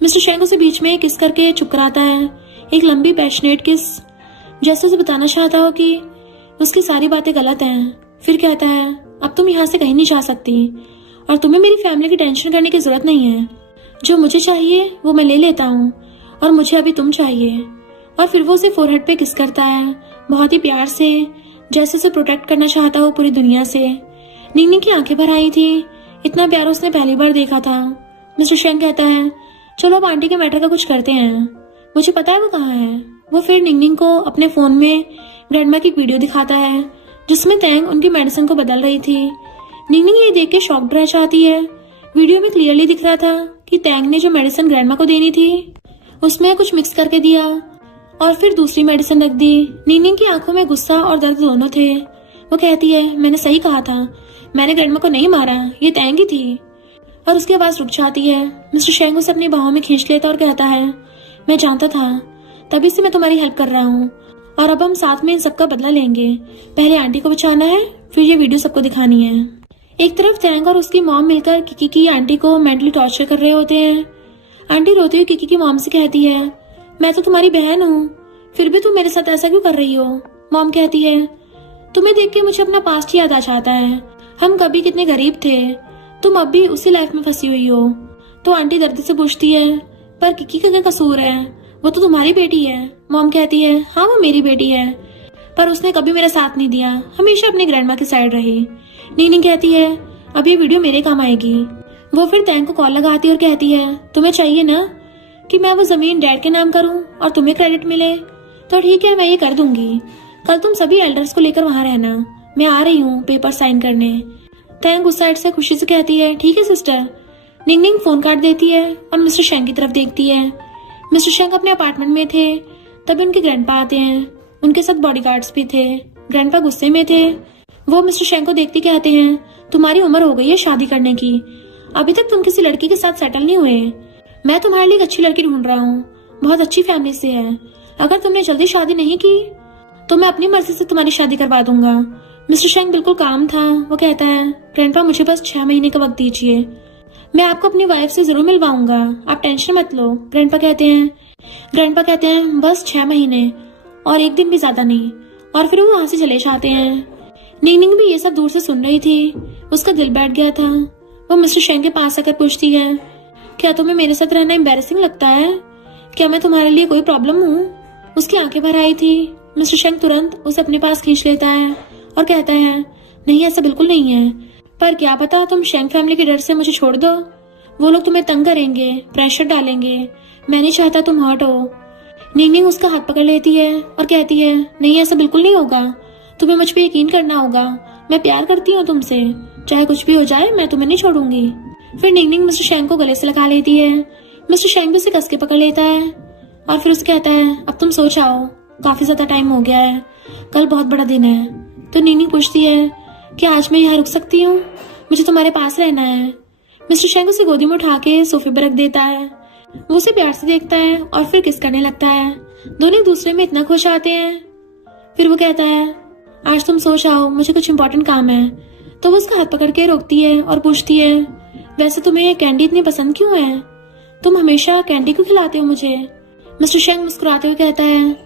मिस्टर शेंग उसे बीच में किस करके चुप कराता है, एक लंबी पैशनेट किस, जैसे उसे बताना चाहता हो कि उसकी सारी बातें गलत हैं। फिर कहता है, अब तुम यहाँ से कहीं नहीं जा सकती और तुम्हें मेरी फैमिली की टेंशन करने की जरूरत नहीं है। जो मुझे चाहिए वो मैं ले लेता हूँ और मुझे अभी तुम चाहिए। और फिर वो उसे फोरहेड पे किस करता है, बहुत ही प्यार से, जैसे उसे प्रोटेक्ट करना चाहता हो पूरी दुनिया से। निंगनिंग की आंखें भर आई थी, इतना प्यार उसने पहली बार देखा था। मिस्टर शेंग कहता है, चलो अब आंटी के मैटर का कुछ करते हैं, मुझे पता है वो कहाँ है। वो फिर निंगनिंग को अपने फोन में ग्रैंडमा की वीडियो दिखाता है जिसमें तैंग उनकी मेडिसिन को बदल रही थी। निंगनिंग ये देख के शॉक्ड रह जाती है। वीडियो में क्लियरली दिख रहा था कि तैंग ने जो मेडिसिन ग्रैंडमा को देनी थी उसमें कुछ मिक्स करके दिया और फिर दूसरी मेडिसिन रख दी। निंगनिंग की आंखों में गुस्सा और दर्द दोनों थे। वो कहती है, मैंने सही कहा था, मैंने ग्रैंडमा को नहीं मारा, ये तैंग ही थी। और उसकी आवाज रुक जाती है। मिस्टर शेंग उसे अपनी बाहों में खींच लेता और कहता है, मैं जानता था, तभी से मैं तुम्हारी हेल्प कर रहा हूँ और अब हम साथ में इन सबका बदला लेंगे। पहले आंटी को बचाना है, फिर ये वीडियो सबको दिखानी है। एक तरफ तैंग और उसकी मॉम मिलकर किकी की आंटी को मेंटली टॉर्चर कर रहे होते हैं। आंटी रोती हुई किकी की मॉम से कहती है, मैं तो तुम्हारी बहन हूँ, फिर भी तुम मेरे साथ ऐसा क्यों कर रही हो। मॉम कहती है, तुम्हें देख के मुझे अपना पास्ट याद आ जाता है, हम कभी कितने गरीब थे, तुम अब भी उसी लाइफ में फंसी हुई हो। तो आंटी दर्द से पूछती है, पर किकी का क्या कसूर है, वो तो तुम्हारी बेटी है। मॉम कहती है, हाँ वो मेरी बेटी है, पर उसने कभी मेरा साथ नहीं दिया, हमेशा अपने ग्रैंडमा की साइड रही। निंगनिंग कहती है, अब ये वीडियो मेरे काम आएगी। वो फिर तैंग को कॉल लगाती है और कहती है, तुम्हें चाहिए ना कि मैं वो जमीन डैड के नाम करूं और तुम्हें क्रेडिट मिले, तो ठीक है मैं ये कर दूंगी। कल तुम सभी एल्डर्स को लेकर वहां रहना, मैं आ रही हूँ पेपर साइन करने। तैंग उस साइड से खुशी से कहती है, ठीक है सिस्टर। निंगनिंग फोन काट देती है और मिस्टर शेंग की तरफ देखती है। मिस्टर शेंग अपने अपार्टमेंट में थे, तभी उनके ग्रैंडपा आते हैं, उनके साथ बॉडीगार्ड्स भी थे। ग्रैंडपा गुस्से में थे। वो मिस्टर शेंग को देखते कहते हैं, तुम्हारी उम्र हो गई है शादी करने की, अभी तक तुम किसी लड़की के साथ सेटल नहीं हुए। मैं तुम्हारे लिए एक अच्छी लड़की ढूंढ रहा हूँ, बहुत अच्छी फैमिली से है। अगर तुमने जल्दी शादी नहीं की तो मैं अपनी मर्जी से तुम्हारी शादी करवा दूंगा। मिस्टर शेंग बिल्कुल काम था। वो कहता है, ग्रैंडपा मुझे बस 6 महीने का वक्त दीजिए, मैं आपको अपनी वाइफ से जरूर मिलवाऊंगा, आप टेंशन मत लो। ग्रैंडपा कहते हैं बस 6 महीने और 1 दिन भी ज्यादा नहीं। और फिर वो वहां से चले जाते हैं। निंगनिंग भी ये सब दूर से सुन रही थी, उसका दिल बैठ गया था। वो मिस्टर शेंग के पास आकर पूछती है, क्या तुम्हें मेरे साथ रहना एम्बैरेसिंग लगता है, क्या मैं तुम्हारे लिए कोई प्रॉब्लम हूँ। उसकी आंखें भर आई थी। मिस्टर शेंग तुरंत उसे अपने पास खींच लेता है और कहता है, नहीं ऐसा बिल्कुल नहीं है, पर क्या पता तुम शेंग फैमिली के डर से मुझे छोड़ दो, वो लोग तुम्हें तंग करेंगे, प्रेशर डालेंगे, मैं नहीं चाहता तुम हर्ट हो। निंगनिंग उसका हाथ पकड़ लेती है और कहती है, नहीं ऐसा बिल्कुल नहीं होगा, तुम्हें मुझ पे यकीन करना होगा, मैं प्यार करती हूँ तुमसे, चाहे कुछ भी हो जाए मैं तुम्हें नहीं छोड़ूंगी। फिर निंगनिंग मिस्टर शेंग को गले से लगा लेती है। मिस्टर शेंग भी उसे कस के पकड़ लेता है और फिर उसे कहता है, अब तुम सो जाओ, काफी ज्यादा टाइम हो गया है, कल बहुत बड़ा दिन है। तो निंगनिंग पूछती है, क्या आज मैं यहाँ रुक सकती हूँ, मुझे तुम्हारे पास रहना है। मिस्टर शेंग उसे गोदी में उठा के सोफे पर रख देता है। वो उसे प्यार से देखता है और फिर किस करने लगता है। दोनों एक दूसरे में इतना खुश आते हैं। फिर वो कहता है, आज तुम सो जाओ, मुझे कुछ इम्पोर्टेंट काम है। तो वो उसका हाथ पकड़ के रोकती है और पूछती है, वैसे तुम्हें कैंडी इतनी पसंद क्यों है, तुम हमेशा कैंडी क्यों खिलाते हो मुझे। मिस्टर शेंग मुस्कुराते हुए कहता है,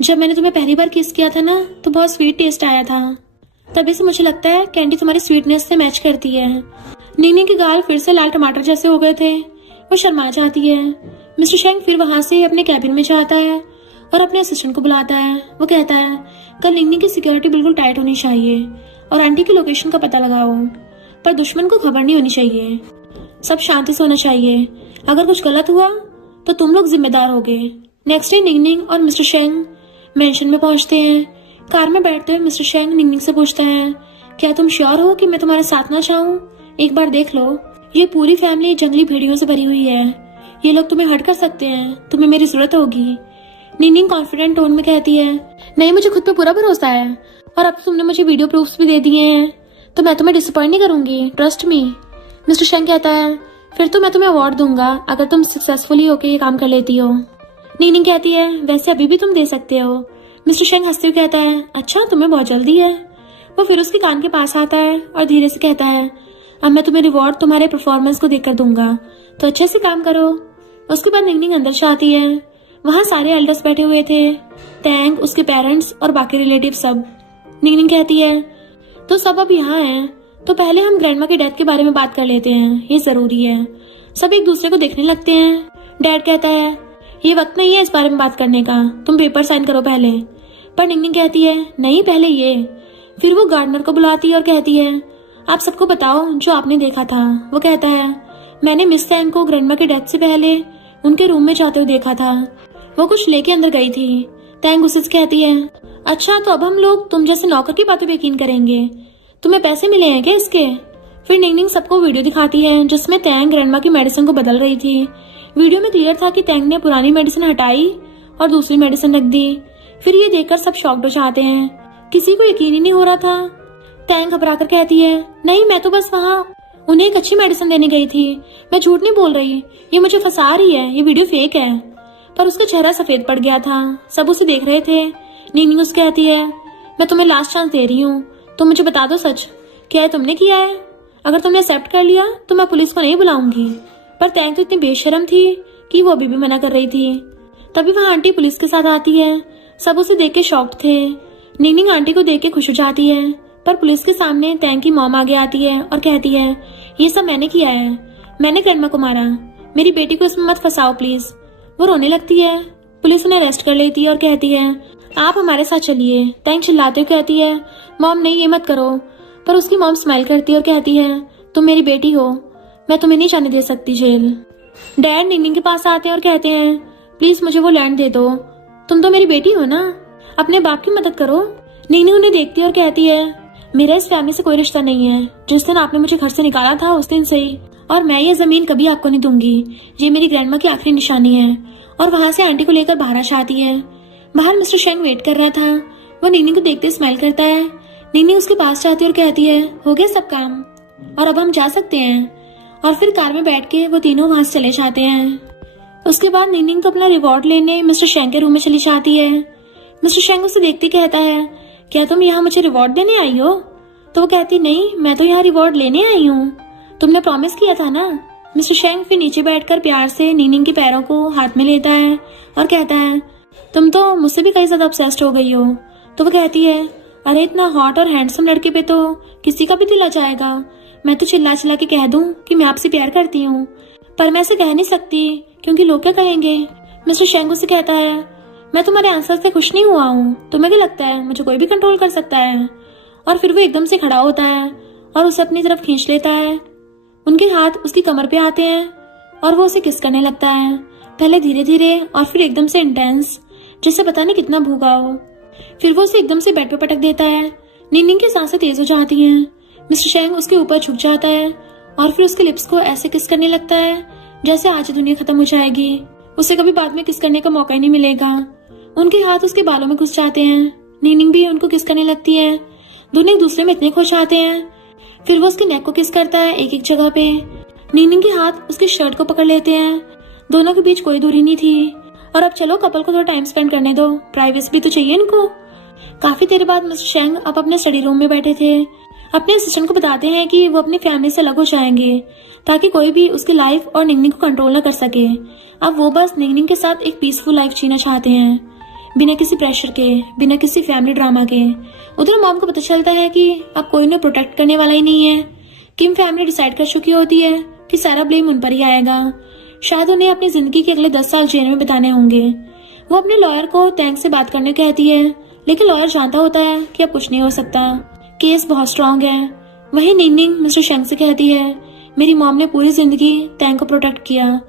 जब मैंने तुम्हें पहली बार किस किया था ना तो बहुत स्वीट टेस्ट आया था, तभी से मुझे लगता है कैंडी तुम्हारी स्वीटनेस से मैच करती है। निंगनिंग के गाल फिर से लाल टमाटर जैसे हो गए थे। वो शर्मा जाती है। मिस्टर शेंग फिर वहां से अपने कैबिन में जाता है और अपने असिस्टेंट को बुलाता है। वो कहता है, कल निंगनिंग की सिक्योरिटी बिल्कुल टाइट होनी चाहिए और आंटी की लोकेशन का पता लगाओ, पर दुश्मन को खबर नहीं होनी चाहिए, सब शांति से होना चाहिए, अगर कुछ गलत हुआ तो तुम लोग जिम्मेदार होगे। नेक्स्ट डे निंगनिंग और मिस्टर शेंग मेंशन में पहुंचते हैं। कार में बैठते हुए मिस्टर शेंग निंगनिंग से पूछता है, क्या तुम श्योर हो कि मैं तुम्हारे साथ ना चाहूँ, एक बार देख लो, ये पूरी फैमिली जंगली भेड़ियों से भरी हुई है, ये लोग तुम्हें हर्ट कर सकते हैं, तुम्हें मेरी जरूरत होगी। निंगनिंग कॉन्फिडेंट टोन में कहती है, नहीं मुझे खुद पे पूरा भरोसा है और अब तुमने मुझे वीडियो प्रूफ्स भी दे दिए हैं, तो मैं तुम्हें डिसअपॉइंट नहीं करूंगी, ट्रस्ट मी। मिस्टर शेंग कहता है, फिर तो मैं तुम्हें अवार्ड दूंगा अगर तुम सक्सेसफुली होकर ये काम कर लेती हो। निंगनिंग कहती है, वैसे अभी भी तुम दे सकते हो। मिस्टर शेंग हंसते हुए कहता है, अच्छा तुम्हें बहुत जल्दी है। वो फिर उसके कान के पास आता है और धीरे से कहता है, अब मैं तुम्हें रिवॉर्ड तुम्हारे परफॉर्मेंस को देखकर दूंगा, तो अच्छे से काम करो। उसके बाद निंगनिंग अंदर जाती है। वहाँ सारे एल्डर्स बैठे हुए थे, टैंग, उसके पेरेंट्स और बाकी रिलेटिव सब। निंगनिंग कहती है, तो सब अब यहाँ हैं, तो पहले हम ग्रैंडमा की डेथ के बारे में बात कर लेते हैं, ये जरूरी है। सब एक दूसरे को देखने लगते हैं। डैड कहता है ये वक्त नहीं है इस बारे में बात करने का, तुम पेपर साइन करो पहले। पर निंगनिंग कहती है नहीं पहले ये। फिर वो गार्डनर को बुलाती है और कहती है आप सबको बताओ जो आपने देखा था। वो कहता है मैंने मिस टैंग को ग्रैंडमा की डेथ से पहले उनके रूम में जाते हुए देखा था, वो कुछ लेके अंदर गई थी। टैंग गुस्से से कहती है अच्छा तो अब हम लोग तुम जैसे नौकर की बातों पे यकीन करेंगे, तुम्हें पैसे मिले हैं क्या इसके। फिर निंगनिंग सबको वीडियो दिखाती है जिसमें टैंग ग्रैंडमा की मेडिसिन को बदल रही थी। वीडियो में क्लियर था कि टैंग ने पुरानी मेडिसिन हटाई और दूसरी मेडिसिन रख दी। फिर ये देखकर सब शॉक्ड हो जाते हैं, किसी को यकीन ही नहीं हो रहा था। टैंग घबराकर कहती है नहीं मैं तो बस वहाँ उन्हें एक अच्छी मेडिसिन देने गई थी, मैं झूठ नहीं बोल रही, ये मुझे फंसा रही है, ये वीडियो फेक है। पर उसका चेहरा सफेद पड़ गया था, सब उसे देख रहे थे। निंगनिंग उसे कहती है मैं तुम्हें लास्ट चांस दे रही हूँ, तो मुझे बता दो सच, क्या है तुमने किया है। अगर तुमने एक्सेप्ट कर लिया तो मैं पुलिस को नहीं बुलाऊंगी। पर टैंग तो इतनी बेशर्म थी कि वो अभी भी मना कर रही थी। तभी वहाँ आंटी पुलिस के साथ आती है, सब उसे देख के शॉक्ड थे। निंगनिंग आंटी को देख के खुश हो जाती है, पर पुलिस के सामने टैंग की मॉम आगे आती है और कहती है ये सब मैंने किया है, मैंने ग्रैंडमा को मारा, मेरी बेटी को इसमें मत फंसाओ प्लीज। वो रोने लगती है। पुलिस उन्हें अरेस्ट कर लेती है और कहती है आप हमारे साथ चलिए। टैंग चिल्लाते हुए कहती है मॉम नहीं ये मत करो। पर उसकी मॉम स्माइल करती है और कहती है तुम मेरी बेटी हो, मैं तुम्हें नहीं जाने दे सकती जेल। डैड निंगनिंग के पास आते हैं और कहते हैं प्लीज मुझे वो लैंड दे दो, तुम तो मेरी बेटी हो ना, अपने बाप की मदद करो। निंगनिंग उन्हें देखती है और कहती है मेरा इस फैमिली से कोई रिश्ता नहीं है, जिस दिन आपने मुझे घर से निकाला था उस दिन से ही, और मैं ये जमीन कभी आपको नहीं दूंगी, ये मेरी ग्रैंडमा की आखिरी निशानी है। और वहाँ से आंटी को लेकर बाहर आती है। बाहर मिस्टर शेंग वेट कर रहा था, वो निंगनिंग को देखते स्माइल करता है। निंगनिंग उसके पास जाती है और कहती है हो गया सब काम और अब हम जा सकते हैं। और फिर कार में बैठ के वो तीनों वहां से चले जाते हैं। उसके बाद निंगनिंग तो अपना रिवॉर्ड लेने मिस्टर शेंग के रूम में चली जाती है। मिस्टर शेंग उसे देखते कहता है क्या तुम यहाँ मुझे रिवॉर्ड देने आई हो। तो वो कहती नहीं मैं तो यहाँ रिवॉर्ड लेने आई हूँ, तुमने प्रॉमिस किया था ना। मिस्टर शेंग फिर नीचे बैठकर प्यार से निंगनिंग के पैरों को हाथ में लेता है और कहता है तुम तो मुझसे भी कई ज्यादा ऑब्सेस्ड हो गई हो। तो वो कहती है अरे इतना हॉट और हैंडसम लड़के पे तो किसी का भी दिल आ जाएगा, मैं तो चिल्ला चिल्ला के कह दूं कि मैं आपसे प्यार करती हूँ, पर मैं ऐसे कह नहीं सकती क्योंकि लोग क्या कहेंगे। मिस्टर शेंग उसे कहता है मैं तुम्हारे आंसर से खुश नहीं हुआ हूँ, तुम्हें क्या लगता है मुझे कोई भी कंट्रोल कर सकता है। और फिर वो एकदम से खड़ा होता है और उसे अपनी तरफ खींच लेता है। उनके हाथ उसकी कमर पे आते हैं और वो उसे किस करने लगता है, पहले धीरे धीरे और फिर एकदम से इंटेंस, जिससे पता नहीं कितना भूखा हो। फिर वो उसे एकदम से बेड पे पटक देता है। निंगनिंग की सांसें तेज हो जाती हैं। मिस्टर शेंग उसके ऊपर झुक जाता है और फिर उसके लिप्स को ऐसे किस करने लगता है जैसे आज दुनिया खत्म हो जाएगी, उसे कभी बाद में किस करने का मौका ही नहीं मिलेगा। उनके हाथ उसके बालों में घुस जाते हैं। निंगनिंग भी उनको किस करने लगती है। दोनों एक दूसरे में इतने खुश आते हैं। फिर वो उसके नेक को किस करता है एक एक जगह पे। निंगनिंग के हाथ उसकी शर्ट को पकड़ लेते हैं। दोनों के बीच कोई दूरी नहीं थी। और अब चलो कपल को थोड़ा टाइम स्पेंड करने दो, प्राइवेसी भी तो चाहिए इनको। काफी देर बाद मिस्टर शेंग अब अपने स्टडी रूम में बैठे थे। अपने असिस्टेंट को बताते हैं कि वो अपनी फैमिली से अलग हो जाएंगे ताकि कोई भी उसकी लाइफ और निंगनिंग को कंट्रोल न कर सके। अब वो बस निंगनिंग के साथ एक पीसफुल लाइफ जीना चाहते हैं, बिना किसी प्रेशर के, बिना किसी फैमिली ड्रामा के। उधर मॉम को पता चलता है कि अब कोई उन्हें प्रोटेक्ट करने वाला ही नहीं है। किम फैमिली डिसाइड कर चुकी होती है कि सारा ब्लेम उन पर ही आएगा। शायद उन्हें अपनी जिंदगी के अगले 10 साल जेल में बिताने होंगे। वो अपने लॉयर को टैंक से बात करने कहती है, लेकिन लॉयर जानता होता है कि अब कुछ नहीं हो सकता, केस बहुत स्ट्रांग है। वहीं निंगनिंग मिस्टर शेंग से कहती है मेरी मॉम ने पूरी जिंदगी टैंक को प्रोटेक्ट किया,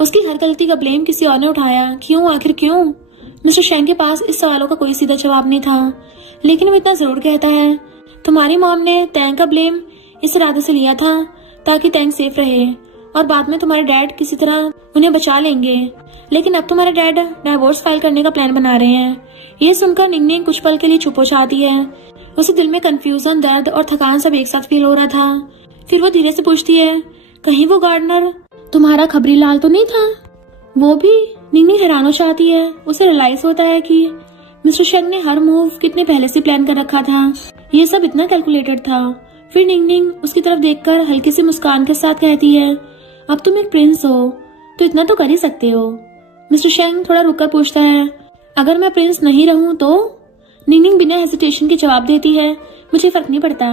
उसकी हर गलती का ब्लेम किसी और ने उठाया, क्यों आखिर क्यों। मिस्टर शेंग के पास इस सवालों का कोई सीधा जवाब नहीं था, लेकिन वो इतना जरूर कहता है तुम्हारी मॉम ने टैंक का ब्लेम इस इरादे से लिया था ताकि टैंक सेफ रहे और बाद में तुम्हारे डैड किसी तरह उन्हें बचा लेंगे। लेकिन अब तुम्हारे डैड डाइवोर्स फाइल करने का प्लान बना रहे हैं। ये सुनकर निंगनिंग कुछ पल के लिए चुप हो जाती है। उसे दिल में कंफ्यूजन, दर्द और थकान सब एक साथ फील हो रहा था। फिर वो धीरे से पूछती है कहीं वो गार्डनर तुम्हारा खबरी लाल तो नहीं था। वो भी। निंगनिंग हैरान हो जाती है। उसे रियलाइज होता है कि मिस्टर शेंग ने हर मूव कितने पहले से प्लान कर रखा था, ये सब इतना कैलकुलेटेड था। फिर निंगनिंग उसकी तरफ देखकर हल्की सी मुस्कान के साथ कहती है अब तुम एक प्रिंस हो तो इतना तो कर ही सकते हो। मिस्टर शेंग थोड़ा रुककर पूछता है अगर मैं प्रिंस नहीं रहूं तो। निंगनिंग बिना हेजिटेशन के जवाब देती है मुझे फर्क नहीं पड़ता,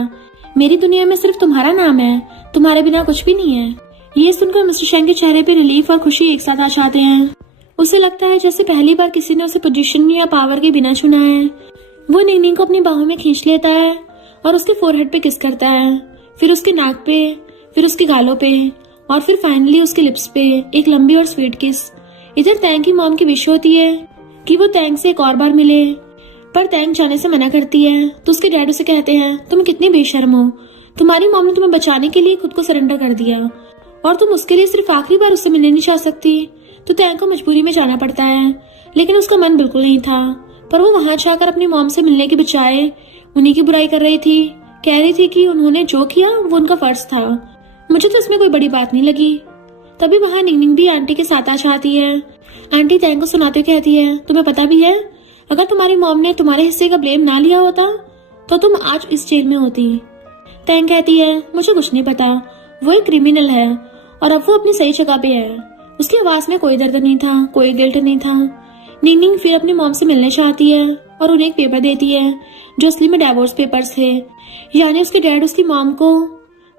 मेरी दुनिया में सिर्फ तुम्हारा नाम है, तुम्हारे बिना कुछ भी नहीं है। ये सुनकर मिस्टर शेंग के चेहरे पे रिलीफ और खुशी एक साथ आ जाते हैं। उसे लगता है जैसे पहली बार किसी ने उसे पोजीशन या पावर के बिना चुना है। वो निंगनिंग को अपनी बाहों में खींच लेता है और उसके फोरहेड पे किस करता है, फिर उसके नाक पे, फिर उसके गालों पे और फिर फाइनली उसके लिप्स पे एक लंबी और स्वीट किस। इधर तैंग की मॉम की विश होती है कि वो तैंग से एक और बार मिले, पर तैंग जाने से मना करती है। तो उसके डैड उसे कहते हैं, तुम कितनी बेशर्म हो, तुम्हारी मॉम ने तुम्हें बचाने के लिए खुद को सरेंडर कर दिया और तुम उसके लिए सिर्फ आखिरी बार उससे मिलने नहीं चाह सकती। तो तैंग को मजबूरी में जाना पड़ता है, लेकिन उसका मन बिल्कुल नहीं था। पर वो वहां जाकर अपनी मॉम से मिलने के बजाय उन्हीं की बुराई कर रही थी, कह रही थी कि उन्होंने जो किया वो उनका फर्ज था। मुझे तो इसमें कोई बड़ी बात नहीं लगी। तभी वहां निंगनिंग भी आंटी के साथ आ जाती है। आंटी तैंग को सुनाते हुए कहती है, तुम्हें पता भी है, अगर तुम्हारी मॉम ने तुम्हारे हिस्से का ब्लेम ना लिया होता तो तुम आज इस जेल में होती। तैंग कहती है, मुझे कुछ नहीं पता, वो एक क्रिमिनल है और अब वो अपनी सही जगह पे है। उसकी आवाज में कोई दर्द नहीं था, कोई गिल्ट नहीं था। निंगनिंग फिर अपनी मॉम से मिलने चाहती है और उन्हें एक पेपर देती है जो असली में डिवोर्स पेपर्स थे, यानी उसके डैड उसकी मॉम को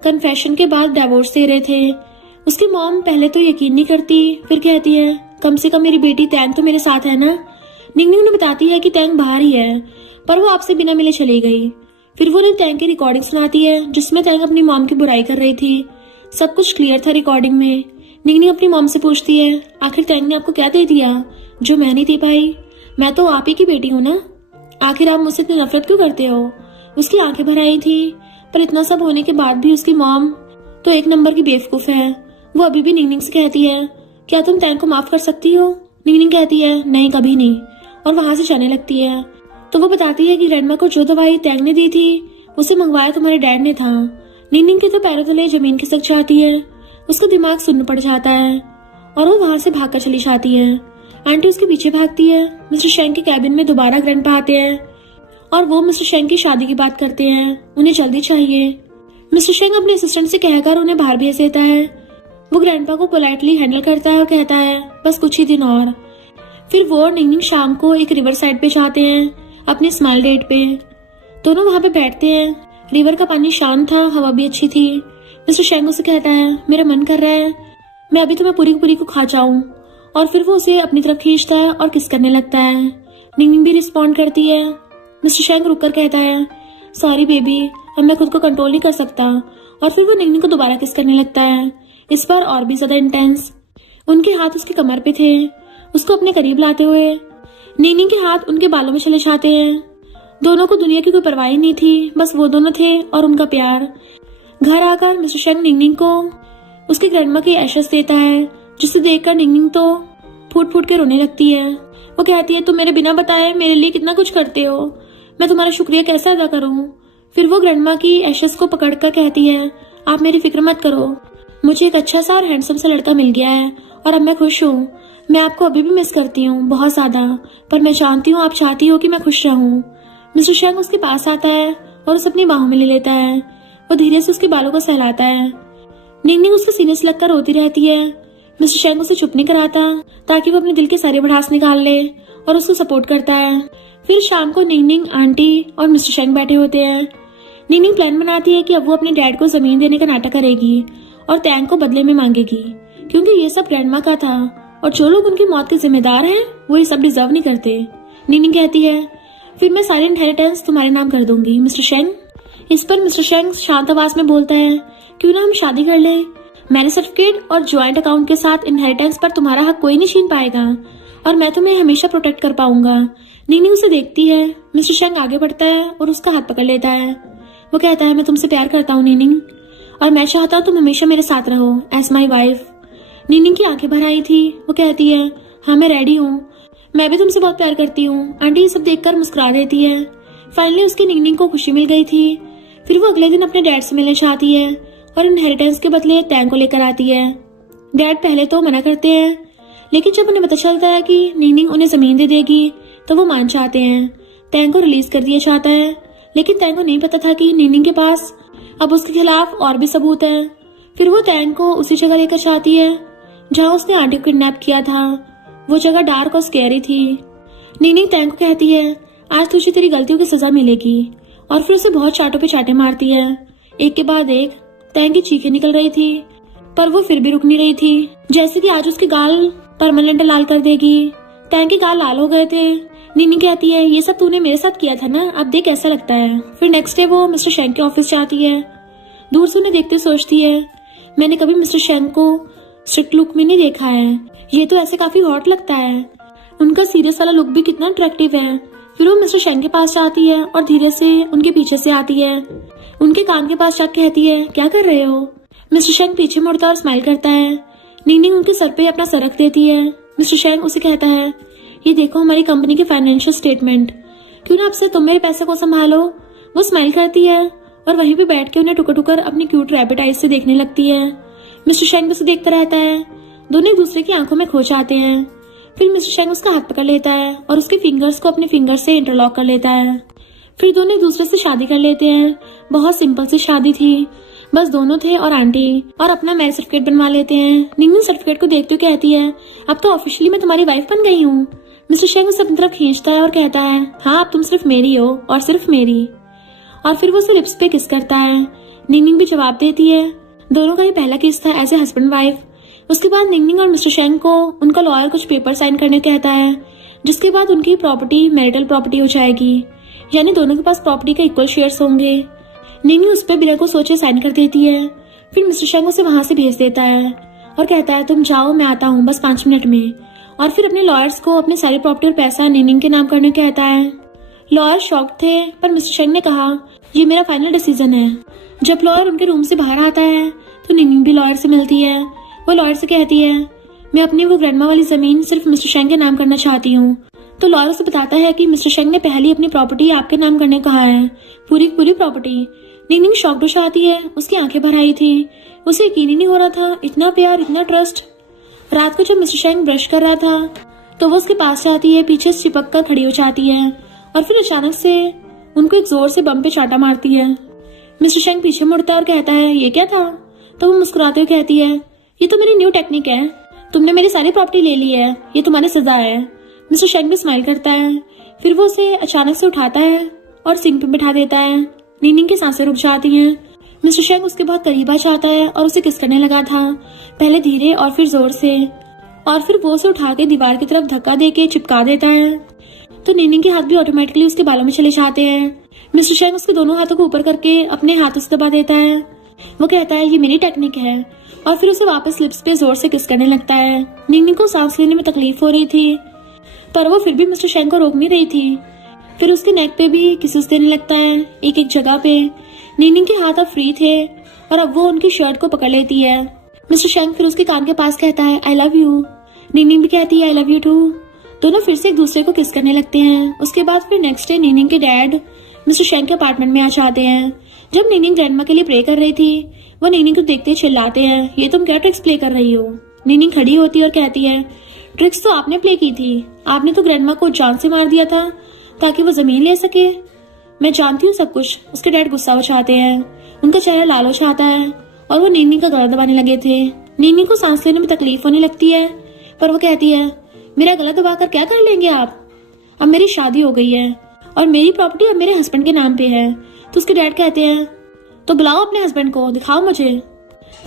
कन्फेशन के बाद डिवोर्स दे रहे थे। उसकी मॉम पहले तो यकीन नहीं करती, फिर कहती है, कम से कम मेरी बेटी तैंग तो मेरे साथ है ना। निंगनिंग ने बताती है कि तैंग बाहर ही है, पर वो आपसे बिना मिले चली गई। फिर वो तैंग की रिकॉर्डिंग सुनाती है जिसमें तैंग अपनी मॉम की बुराई कर रही थी। सब कुछ क्लियर था रिकॉर्डिंग में। निंगनिंग अपनी मॉम से पूछती है, आखिर तैंग ने आपको क्या दे दिया जो मैं नहीं दे पाई? मैं तो आप ही की बेटी हूँ ना, आखिर आप मुझसे इतनी नफरत क्यों करते हो? उसकी आंखें भर आई थी, पर इतना सब होने के बाद भी उसकी मॉम तो एक नंबर की बेवकूफ है। वो अभी भी निंगनिंग से कहती है, क्या तुम तैंग को माफ कर सकती हो? निंगनिंग कहती है, नहीं कभी नहीं, और वहां से जाने लगती है। तो वो बताती है कि ग्रैंडमा को जो दवाई तैंग ने दी थी उसे मंगवाया तुम्हारे डैड ने था। निंगनिंग के तो पैरों तले जमीन खिसक जाती है, उसका दिमाग सुन्न पड़ जाता है और वो वहां से भागकर चली जाती है। आंटी उसके पीछे भागती है। मिस्टर शेंग के कैबिन में दोबारा ग्रैंडपा आते हैं और वो मिस्टर शेंग की शादी की बात करते हैं, उन्हें जल्दी चाहिए। मिस्टर शेंग अपने असिस्टेंट से कहकर उन्हें बाहर भेज देता है। वो ग्रैंडपा को पोलाइटली हैंडल करता है और कहता है, बस कुछ ही दिन और। फिर वो और निंगनिंग शाम को एक रिवर साइड पे जाते हैं अपनी स्माइल डेट पे। दोनों वहां पे बैठते हैं। रिवर का पानी शांत था, हवा भी अच्छी थी। मिस्टर शेंग उसे कहता है, मेरा मन कर रहा है मैं अभी तुम्हें पूरी पूरी को खा जाऊं, और फिर वो उसे अपनी तरफ खींचता है और किस करने लगता है। निंगनिंग भी रिस्पॉन्ड करती है। मिस्टर शेंग रुककर कहता है, सॉरी बेबी, अब मैं खुद को कंट्रोल नहीं कर सकता, और फिर वो निंगनिंग को दोबारा किस करने लगता है, इस बार और भी ज्यादा इंटेंस। उनके हाथ उसकी कमर पे थे, उसको अपने करीब लाते हुए निंगनिंग के हाथ उनके बालों में चले जाते हैं। दोनों को दुनिया की कोई परवाह नहीं थी, बस वो दोनों थे और उनका प्यार। घर आकर मिस्टर शेंग निंगनिंग को उसके ग्रैंडमा की एशेस देता है, जिसे देखकर निंगनिंग तो फूट फूट के रोने लगती है। वो कहती है, तुम मेरे बिना बताए मेरे लिए कितना कुछ करते हो, मैं तुम्हारा शुक्रिया कैसे अदा करूं? फिर वो ग्रैंडमा की एशेस को पकड़कर कहती है, आप मेरी फिक्र मत करो, मुझे एक अच्छा सा और हैंडसम सा लड़का मिल गया है और अब मैं खुश हूँ। मैं आपको अभी भी मिस करती हूँ बहुत ज्यादा, पर मैं जानती हूँ आप चाहती हो कि मैं खुश रहूँ। मिस्टर शेंग उसके पास आता है और उसे अपनी बाहों में ले लेता है। वो धीरे से उसके बालों को सहलाता है। निंगनिंग उसके सीने से लगकर रोती रहती है। मिस्टर शेंग उसे चुप नहीं कराता ताकि वो अपने दिल के सारे भड़ास निकाल ले और उसको सपोर्ट करता है। फिर शाम को निंगनिंग, आंटी और मिस्टर शेंग बैठे होते हैं। निंगनिंग प्लान बनाती है कि अब वो अपने डैड को जमीन देने का नाटक करेगी और तैंग को बदले में मांगेगी, क्योंकि ये सब ग्रैंडमा का था और जो लोग उनकी मौत के जिम्मेदार हैं वो ये सब डिजर्व नहीं करते। निंगनिंग कहती है, फिर मैं सारी इनहेरिटेंस तुम्हारे नाम कर दूंगी मिस्टर शेंग। इस पर मिस्टर शेंग शांत आवाज में बोलता है, क्यों ना हम शादी कर ले, मैरिज सर्टिफिकेट और ज्वाइंट अकाउंट के साथ इनहेरिटेंस पर तुम्हारा हक कोई नहीं छीन पाएगा और मैं तुम्हें हमेशा प्रोटेक्ट कर पाऊंगा। निंगनिंग उसे देखती है। मिस्टर शेंग आगे बढ़ता है और उसका हाथ पकड़ लेता है। वो कहता है, मैं तुमसे प्यार करता हूँ निंगनिंग, और मैं चाहता हूँ तुम हमेशा मेरे साथ रहो एज माई वाइफ। निंगनिंग की आंखें भर आई थी। वो कहती है, हाँ मैं रेडी हूँ, मैं भी तुमसे बहुत प्यार करती हूँ। आंटी ये सब देखकर मुस्कुरा देती है। फाइनली उसकी निंगनिंग को खुशी मिल गई थी। फिर वो अगले दिन अपने डैड से मिलना चाहती है और इनहेरिटेंस के बदले तैंग को लेकर आती है। डैड पहले तो मना करते हैं, लेकिन जब उन्हें पता चलता है कि निंगनिंग उन्हें जमीन दे देगी तो वो मान जाते हैं। तैंग को रिलीज कर दिया जाता है, लेकिन तैंग को नहीं पता था कि निंगनिंग के पास अब उसके खिलाफ और भी सबूत है। फिर वो तैंग को उसी जगह लेकर जाती है जहाँ उसने आंटी को किडनैप किया था। वो जगह डार्क और स्कैरी थी। निंगनिंग तैंग को कहती है, आज तुझे तेरी गलतियों की सजा मिलेगी, और फिर उसे बहुत चाटों पे चाटे मारती है। एक के बाद एक तैंग की चीखें निकल रही थी, पर वो फिर भी रुक नहीं रही थी, जैसे कि आज उसके गाल परमानेंट लाल कर देगी। तैंग के गाल लाल हो गए थे। निनी कहती है, ये सब तूने मेरे साथ किया था ना, अब देख कैसा लगता है। फिर नेक्स्ट डे वो मिस्टर शेंग के ऑफिस जाती है। दूर से उन्हें देखते सोचती है, मैंने कभी मिस्टर शेंग को स्ट्रिक्ट लुक में नहीं देखा है, ये तो ऐसे काफी हॉट लगता है। उनका सीरियस वाला लुक भी कितना अट्रैक्टिव है। फिर वो मिस्टर शेंग के पास जाती है और धीरे से उनके पीछे से आती है। उनके कान के पास जाकर कहती है, क्या कर रहे हो। मिस्टर शेंग पीछे मुड़ता और स्माइल करता है। नीनी उनके सर पे अपना सर रख देती है। मिस्टर शेंग उसे कहता है, ये देखो हमारी कंपनी के फाइनेंशियल स्टेटमेंट, क्यों ना आपसे तुम मेरे पैसे को संभालो। वो स्माइल करती है और वहीं पे बैठ के उन्हें टुकर टुकर अपनी क्यूट रैबिट आइज से देखने लगती है। मिस्टर शेंग उसे देखता रहता है। दोनों एक दूसरे की आंखों में खो जाते हैं। फिर मिस्टर शेंग उसका हाथ पकड़ लेता है और उसके फिंगर्स को अपने फिंगर से इंटरलॉक कर लेता है। फिर दोनों एक दूसरे से शादी कर लेते हैं। बहुत सिंपल सी शादी थी, बस दोनों थे और आंटी, और अपना मैरिज सर्टिफिकेट बनवा लेते हैं। निन्नी सर्टिफिकेट को देखते हुए कहती है, अब तो ऑफिशियली मैं तुम्हारी वाइफ बन गई हूँ। मिस्टर शेंग उसे अपनी तरफ खींचता है और कहता है, हाँ अब तुम सिर्फ मेरी हो और सिर्फ मेरी। और फिर वो उसे लिप्स पे किस करता है। निंगनिंग भी जवाब देती है। दोनों का ये पहला किस था एज ए हस्बैंड वाइफ। उसके बाद निंगनिंग और मिस्टर शेंग को उनका लॉयर कुछ पेपर साइन करने कहता है, जिसके बाद उनकी प्रॉपर्टी मैरिटल प्रॉपर्टी हो जाएगी, यानी दोनों के पास प्रॉपर्टी के इक्वल शेयर्स होंगे। निंगनिंग उस पर बिना को सोचे साइन कर देती है। फिर मिस्टर शेंग उसे वहां से भेज देता है और कहता है, तुम जाओ, मैं आता हूँ बस 5 मिनट में। और फिर अपने लॉयर्स को अपनी सारी प्रॉपर्टी और पैसा निंगनिंग के नाम करने कहता है। लॉयर शॉक थे, पर मिस्टर शेंग ने कहा, ये मेरा फाइनल डिसीजन है। जब लॉयर उनके रूम से बाहर आता है तो निंगनिंग भी लॉयर से मिलती है। वो लॉयर से कहती है, मैं अपनी वो ग्रैंडमा वाली जमीन सिर्फ मिस्टर शेंग के नाम करना चाहती हूँ। तो लॉयर उसे बताता है कि मिस्टर शेंग ने पहले अपनी प्रॉपर्टी आपके नाम करने कहा है, पूरी पूरी प्रॉपर्टी। निंगनिंग शॉक्ड हो जाती है। उसकी आंखें भर आई थी। उसे यकीन ही नहीं हो रहा था, इतना प्यार, इतना ट्रस्ट। रात को जब मिस्टर शेंग ब्रश कर रहा था तो वो उसके पास जाती है, पीछे से चिपक कर खड़ी हो जाती है और फिर अचानक से उनको एक जोर से बम पे चाटा मारती है। मिस्टर शेंग पीछे मुड़ता है और कहता है, ये क्या था। तो वो मुस्कुराते हुए कहती है, ये तो मेरी न्यू टेक्निक है, तुमने मेरी सारी प्रॉपर्टी ले ली है, ये तुम्हारी सजा है। मिस्टर शेंग भी स्माइल करता है। फिर वो उसे अचानक से उठाता है और सिंक पे बिठा देता है। निंगनिंग की सांसें रुक जाती हैं। मिस्टर शेंग उसके बहुत करीब आ जाता है और उसे किस करने लगा था, पहले धीरे और फिर जोर से, और फिर वो उसे उठा के दीवार की तरफ धक्का देके चिपका देता है। तो निंगनिंग के हाथ भी ऑटोमेटिकली उसके बालों में चले जाते हैं। मिस्टर शेंग उसके दोनों हाथों को ऊपर करके अपने हाथों से दबा देता है। वो कहता है, ये मेरी टेक्निक है, और फिर उसे वापस लिप्स पे जोर से किस करने लगता है। निंगनिंग को सांस लेने में तकलीफ हो रही थी, पर वो फिर भी मिस्टर शेंग को रोक नहीं रही थी। फिर उसके नेक पे भी किसेस देने लगता है, एक एक जगह पे। निंगनिंग के हाथ अब फ्री थे और अब वो उनकी शर्ट को पकड़ लेती है। मिस्टर शेंग फिर उसके कान के पास कहता है, आई लव यू। निंगनिंग भी कहती है, आई लव यू टू। दोनों फिर से एक दूसरे को किस करने लगते हैं। उसके बाद फिर नेक्स्ट डे निंगनिंग के डैड मिस्टर शेंग के अपार्टमेंट में आ जाते हैं। जब निंगनिंग ग्रैंडमा के लिए प्रे कर रही थी, वो निंगनिंग को देखते चिल्लाते हैं, ये तुम क्या ट्रिक्स प्ले कर रही हो। निंगनिंग खड़ी होती है और कहती है, ट्रिक्स तो आपने प्ले की थी, आपने तो ग्रैंडमा को जान से मार दिया था ताकि वो जमीन ले सके। मैं जानती हूँ सब कुछ। उसके डैड गुस्सा हो जाते हैं, उनका चेहरा लाल हो जाता है और वो निंगनिंग का गला दबाने लगे थे। निंगनिंग को सांस लेने में तकलीफ होने लगती है, पर वो कहती है, मेरा गला दबाकर क्या कर लेंगे आप, अब मेरी शादी हो गई है और मेरी प्रॉपर्टी अब मेरे हस्बैंड के नाम पे है। तो उसके डैड कहते हैं, तो बुलाओ अपने हस्बैंड को, दिखाओ मुझे।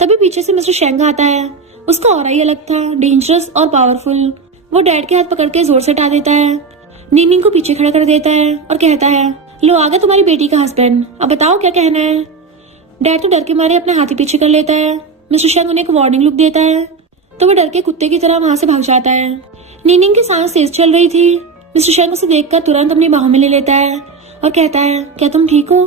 तभी पीछे से मिस्टर शेंग आता है। उसका ऑरा ही अलग था, डेंजरस और पावरफुल। वो डैड के हाथ पकड़ के जोर से हटा देता है। निंगनिंग को पीछे खड़ा कर देता है और कहता है, लो आ गया तुम्हारी बेटी का हस्बैंड, अब बताओ क्या कहना है। डैड तो डर के मारे अपने हाथ ही पीछे कर लेता है। मिस्टर शेंग उन्हें एक वार्निंग लुक देता है तो वो डर के कुत्ते की तरह वहां से भाग जाता है। निंगनिंग की सांस तेज चल रही थी। मिस्टर शेंग उसे देखकर तुरंत अपनी बाहों में ले लेता है और कहता है, क्या तुम ठीक हो।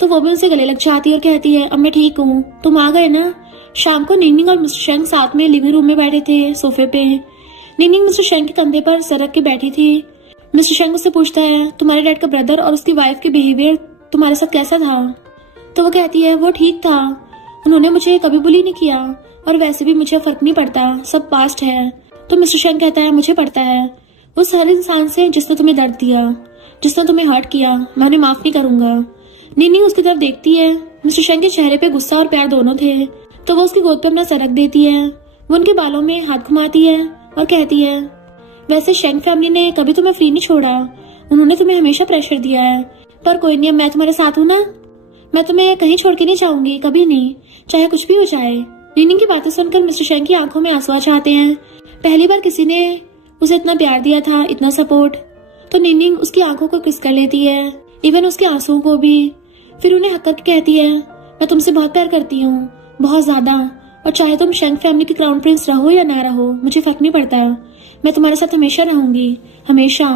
तो वो भी उनसे गले लग जाती है और कहती है, अब मैं ठीक हूँ, तुम आ गए ना। शाम को निंगनिंग और मिस्टर शेंग साथ में लिविंग रूम में बैठे थे सोफे पे। निंगनिंग मिस्टर शेंग के कंधे पर सर रख के बैठी थी। मिस्टर शेंग उससे पूछता है, तुम्हारे डैड का ब्रदर और उसकी वाइफ के बिहेवियर तुम्हारे साथ कैसा था। तो वो कहती है, वो ठीक था, उन्होंने मुझे कभी बुली नहीं किया और वैसे भी मुझे फर्क नहीं पड़ता, सब पास्ट है। तो मिस्टर शेंग कहता है, मुझे पड़ता है, उस हर इंसान से जिसने तुम्हें दर्द दिया, जिसने तुम्हें हर्ट किया, मैं उन्हें माफ नहीं करूंगा। निंगनिंग उसकी तरफ देखती है। मिस्टर शेंग के चेहरे पे गुस्सा और प्यार दोनों थे, तो वो उसकी गोद पे अपना सर रख देती है। वो उनके बालों में हाथ घुमाती है और कहती है, वैसे शेंग फैमिली ने कभी तुम्हें फ्री नहीं छोड़ा, उन्होंने तुम्हें हमेशा प्रेशर दिया है, पर कोई नहीं, अब मैं तुम्हारे साथ हूँ ना। मैं तुम्हें कहीं छोड़ के नहीं जाऊंगी, कभी नहीं, चाहे कुछ भी हो जाए। निनिंग की बातें सुनकर मिस्टर शेंग की आंखों में आंसू आ जाते हैं। पहली बार किसी ने उसे इतना प्यार दिया था, इतना सपोर्ट। तो निनिंग उसकी आंखों को किस कर लेती है, इवन उसके आंसुओं को भी। फिर उन्हें हक करके कहती है, मैं तुमसे बहुत प्यार करती हूँ, बहुत ज्यादा, और चाहे तुम शेंग फैमिली के क्राउन प्रिंस रहो या ना रहो, मुझे फर्क नहीं पड़ता, मैं तुम्हारे साथ हमेशा रहूंगी, हमेशा।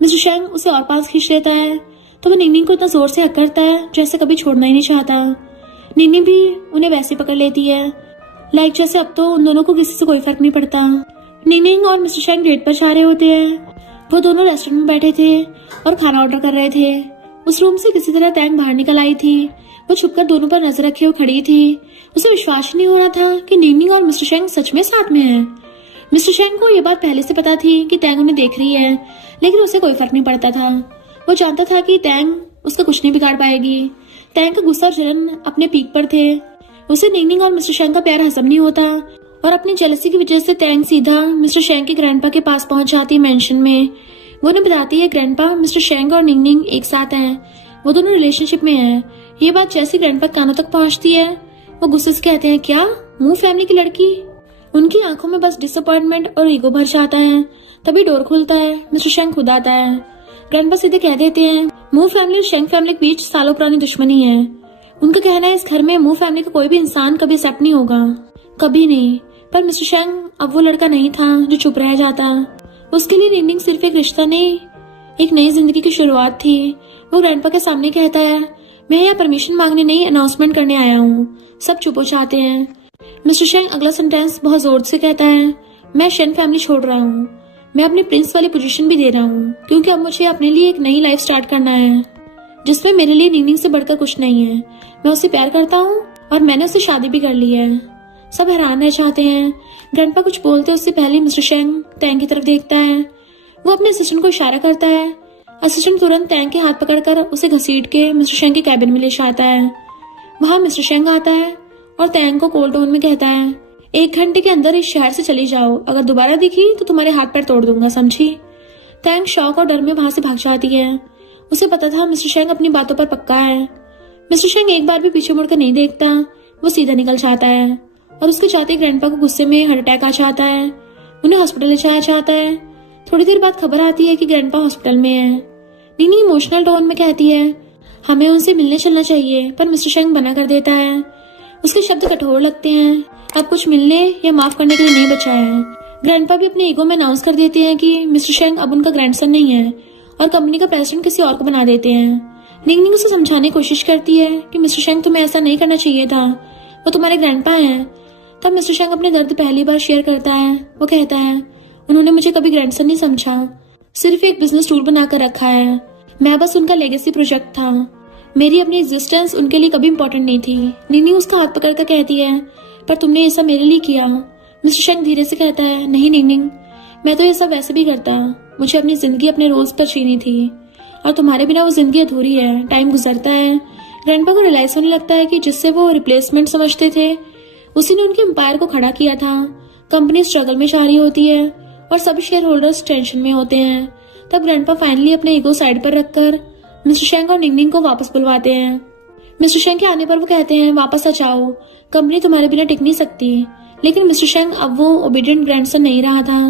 मिस्टर शेंग उसे और पास खींच लेता है तो वो निनिंग को इतना जोर से हक करता है जैसे कभी छोड़ना ही नहीं चाहता। निनिंग भी उन्हें वैसे पकड़ लेती है, लाइक जैसे अब तो उन दोनों को किसी से कोई फर्क नहीं पड़ता। निनिंग और मिस्टर शेंग डेट पर जा रहे होते हैं। वो दोनों रेस्टोरेंट में बैठे थे और खाना ऑर्डर कर रहे थे। उस रूम से किसी तरह तैंग बाहर निकल आई थी। वो छुपकर दोनों पर नजर रखे हुए खड़ी थी। उसे विश्वास नहीं हो रहा था कि निनिंग और मिस्टर शेंग सच में साथ में हैं। मिस्टर शेंग को ये बात पहले से पता थी कि तैंग उन्हें देख रही है, लेकिन उसे कोई फर्क नहीं पड़ता था। वो जानता था कि तैंग उसका कुछ नहीं बिगाड़ पाएगी। तैंग का गुस्सा और जलन अपने पीक पर थे। उसे निनिंग और मिस्टर शेंग का प्यार हजम नहीं होता और अपनी जेलसी की वजह से तैंग सीधा मिस्टर शेंग के ग्रैंडपा के पास पहुंच जाती है मेंशन में। वो उन्हें बताती है ग्रैंडपा, मिस्टर शेंग और निनिंग एक साथ हैं, वो दोनों रिलेशनशिप में हैं। ये बात जैसे ग्रैंडपा कानों तक पहुंचती है, वो गुस्से से कहते हैं, क्या मुंह फैमिली की लड़की। उनकी आंखों में बस डिसअपॉइंटमेंट और ईगो भर जाता है। तभी डोर खुलता है, मिस्टर शेंग खुद आता है। ग्रैंडपा सीधे कह देते हैं, मुंह फैमिली और शेंग फैमिली के बीच सालों पुरानी दुश्मनी है। उनका कहना है इस घर में मुंह फैमिली का कोई भी इंसान कभी एक्सेप्ट नहीं होगा, कभी नहीं। पर मिस्टर शेंग अब वो लड़का नहीं था जो चुप रह जाता। उसके लिए निनिंग सिर्फ एक रिश्ता नहीं, एक नई जिंदगी की शुरुआत थी। वो ग्रैंडपा के सामने कहता है, मैं यहाँ परमिशन मांगने नहीं, अनाउंसमेंट करने आया हूँ। सब चुप हो जाते हैं। मिस्टर शेंग अगला सेंटेंस बहुत जोर से कहता है, मैं शेंग फैमिली छोड़ रहा हूँ, मैं अपनी प्रिंस वाली पोजीशन भी दे रहा हूँ, क्योंकि अब मुझे अपने लिए एक नई लाइफ स्टार्ट करना है जिसमें मेरे लिए निनिंग से बढ़कर कुछ नहीं है। मैं उसे प्यार करता हूँ और मैंने उससे शादी भी कर ली है। सब हैरान रह जाते हैं। ग्रैंडपा कुछ बोलते उससे पहले मिस्टर शेंग तैंग की तरफ देखता है। वो अपने असिस्टेंट को इशारा करता है। असिस्टेंट तुरंत तैंग के हाथ पकड़कर उसे घसीट के मिस्टर शेंग के कैबिन में ले जाता है। वहां मिस्टर शेंग आता है और तैंग को कोल्ड टोन में कहता है, 1 घंटे के अंदर इस शहर से चली जाओ, अगर दोबारा दिखी तो तुम्हारे हाथ पैर तोड़ दूंगा, समझी। तैंग शौक और डर में वहां से भाग जाती है। उसे पता था मिस्टर शेंग अपनी बातों पर पक्का है। मिस्टर शेंग एक बार भी पीछे मुड़कर नहीं देखता, वो सीधा निकल जाता है और उसके जाते ग्रैंडपा को गुस्से में हार्ट अटैक आ जाता है। उन्हें हॉस्पिटल ले जाया जाता है। थोड़ी देर बाद खबर आती है कि ग्रैंडपा हॉस्पिटल में है। नीनी इमोशनल टोन में कहती है, हमें उनसे मिलने चलना चाहिए, पर मिस्टर शेंग मना कर देता है। उसके शब्द कठोर लगते हैं, अब कुछ मिलने या माफ करने के लिए नहीं बचा है। ग्रैंडपा भी अपने ईगो में अनाउंस कर देते हैं कि मिस्टर शेंग अब उनका ग्रैंडसन नहीं है और कंपनी का प्रेसिडेंट किसी और को बना देते हैं। निंग उसे समझाने की कोशिश करती है कि मिस्टर शेंग तुम्हें ऐसा नहीं करना चाहिए था, वो तुम्हारे ग्रैंडपा हैं। तब मिस्टर शेंग अपने दर्द पहली बार शेयर करता है। वो कहता है, उन्होंने मुझे कभी ग्रैंडसन नहीं समझा, सिर्फ एक बिजनेस टूल बनाकर रखा है। मैं बस उनका लेगेसी प्रोजेक्ट था, मेरी अपनी एग्जिस्टेंस उनके लिए कभी इंपॉर्टेंट नहीं थी। निनी उसका हाथ पकड़कर कहती है, पर तुमने ये सब मेरे लिए किया। मिस्टर शेंग धीरे से कहता है, नहीं निनिंग, मैं तो ये सब वैसे भी करता, मुझे अपनी जिंदगी अपने रोज पर जीनी थी और तुम्हारे बिना वो जिंदगी अधूरी है। टाइम गुजरता है, ग्रैंडपा को रियलाइज होने लगता है कि जिससे वो रिप्लेसमेंट समझते थे उसी ने उनके एम्पायर को खड़ा किया था। कंपनी स्ट्रगल में जा रही होती है और सभी शेयर होल्डर्स टेंशन में होते हैं। तब ग्रैंडपा फाइनली अपने ईगो साइड पर रखकर मिस्टर शेंग और निंगनिंग को वापस बुलवाते हैं। मिस्टर शेंग के आने पर वो कहते हैं, वापस आ जाओ, कंपनी तुम्हारे बिना टिक नहीं सकती। लेकिन मिस्टर शेंग अब वो ओबीडियंट ग्रैंडसन नहीं रहा था।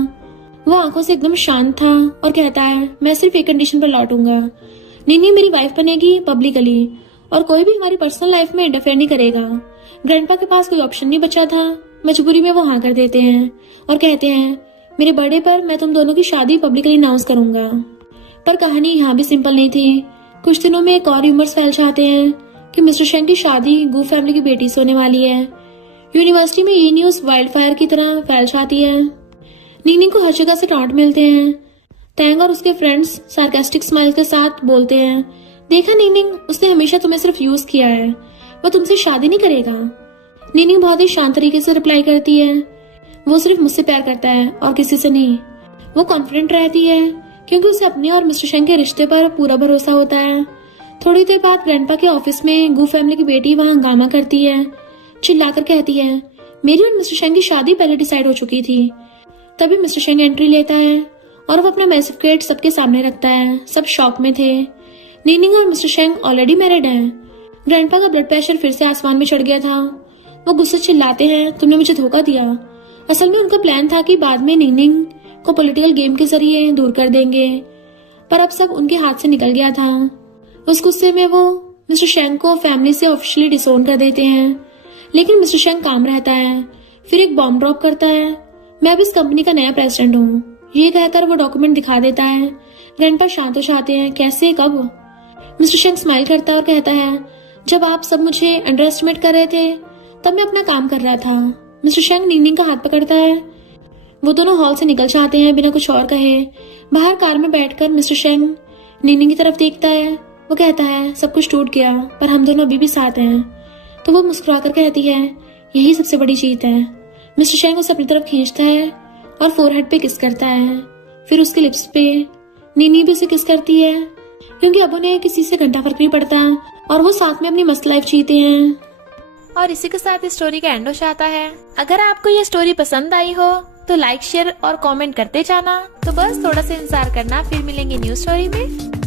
वो आंखों से एकदम शांत था और कहता है, मैं सिर्फ एक कंडीशन पर लौटूंगा, निनी मेरी वाइफ बनेगी पब्लिकली और कोई भी हमारी पर्सनल लाइफ में इंटरफेयर नहीं करेगा। ग्रैंडपा के पास कोई ऑप्शन नहीं बचा था। मजबूरी में वो हाँ कर देते हैं और कहते हैं, मेरे बर्थडे पर मैं तुम दोनों की शादी पब्लिकली अनाउंस करूंगा। पर कहानी यहाँ भी सिंपल नहीं थी। कुछ दिनों में एक और र्यूमर्स फैल जाते हैं कि मिस्टर शेंग की शादी गू फैमिली की बेटी से होने वाली है। यूनिवर्सिटी में ये न्यूज वाइल्ड फायर की तरह फैल जाती है। नीनी को हर जगह से डांट मिलते हैं। तैंग और उसके फ्रेंड्स सार्कास्टिक स्माइल के साथ बोलते हैं, देखा नीनिंग, उसने हमेशा तुम्हें सिर्फ यूज किया है, वो तुमसे शादी नहीं करेगा। नीनिंग बहुत ही शांत तरीके से रिप्लाई करती है, वो सिर्फ मुझसे प्यार करता है और किसी से नहीं। वो कॉन्फिडेंट रहती है क्योंकि उसे अपने और मिस्टर शेंग के रिश्ते पर पूरा भरोसा होता है। थोड़ी देर बाद ग्रैंडपा के ऑफिस में गू फैमिली की बेटी वहां हंगामा करती है, चिल्लाकर कहती है, मेरी और मिस्टर शेंग की शादी पहले डिसाइड हो चुकी थी। तभी मिस्टर शेंग एंट्री लेता है और वो अपना मैसिव क्रेट सबके सामने रखता है। सब शॉक में थे। नीनिंग और मिस्टर शेंग ऑलरेडी मैरिड हैं। ग्रैंडपा का ब्लड प्रेशर फिर से आसमान में चढ़ गया था। वो गुस्से से चिल्लाते हैं, तुमने मुझे धोखा दिया। असल में उनका प्लान था कि बाद में निंगनिंग को पॉलिटिकल गेम के जरिए दूर कर देंगे, पर अब सब उनके हाथ से निकल गया था। उस गुस्से में वो मिस्टर शेंग को फैमिली से ऑफिशियली डिसोन कर देते हैं, लेकिन मिस्टर शेंग काम रहता है। फिर एक बॉम्ब ड्रॉप करता है, मैं अब इस कंपनी का नया प्रेसिडेंट हूँ। ये कहकर वो डॉक्यूमेंट दिखा देता है। ग्रैंडपा शांत हो जाते हैं, कैसे, कब? मिस्टर शेंग स्माइल करता है और कहता है, जब आप सब मुझे अंडर एस्टिमेट कर रहे थे तब मैं अपना काम कर रहा था। मिस्टर शेंग निंगनिंग का हाथ पकड़ता है। वो दोनों हॉल से निकल जाते हैं बिना कुछ और कहे। बाहर कार में बैठकर मिस्टर शेंग निंगनिंग की तरफ देखता है। वो कहता है, सब कुछ टूट गया पर हम दोनों अभी भी साथ हैं। तो वो मुस्कुराकर कहती है, यही सबसे बड़ी जीत है। मिस्टर शेंग उसे अपनी तरफ खींचता है और फोरहेड पे किस करता है। फिर उसके लिप्स पे नीनी भी उसे किस करती है, क्योंकि अब उन्हें किसी से घंटा फर्क नहीं पड़ता और वो साथ में अपनी मस्त लाइफ जीते हैं। और इसी के साथ इस स्टोरी का एंड हो जाता है। अगर आपको ये स्टोरी पसंद आई हो तो लाइक, शेयर और कमेंट करते जाना। तो बस थोड़ा सा इंतजार करना, फिर मिलेंगे न्यू स्टोरी में।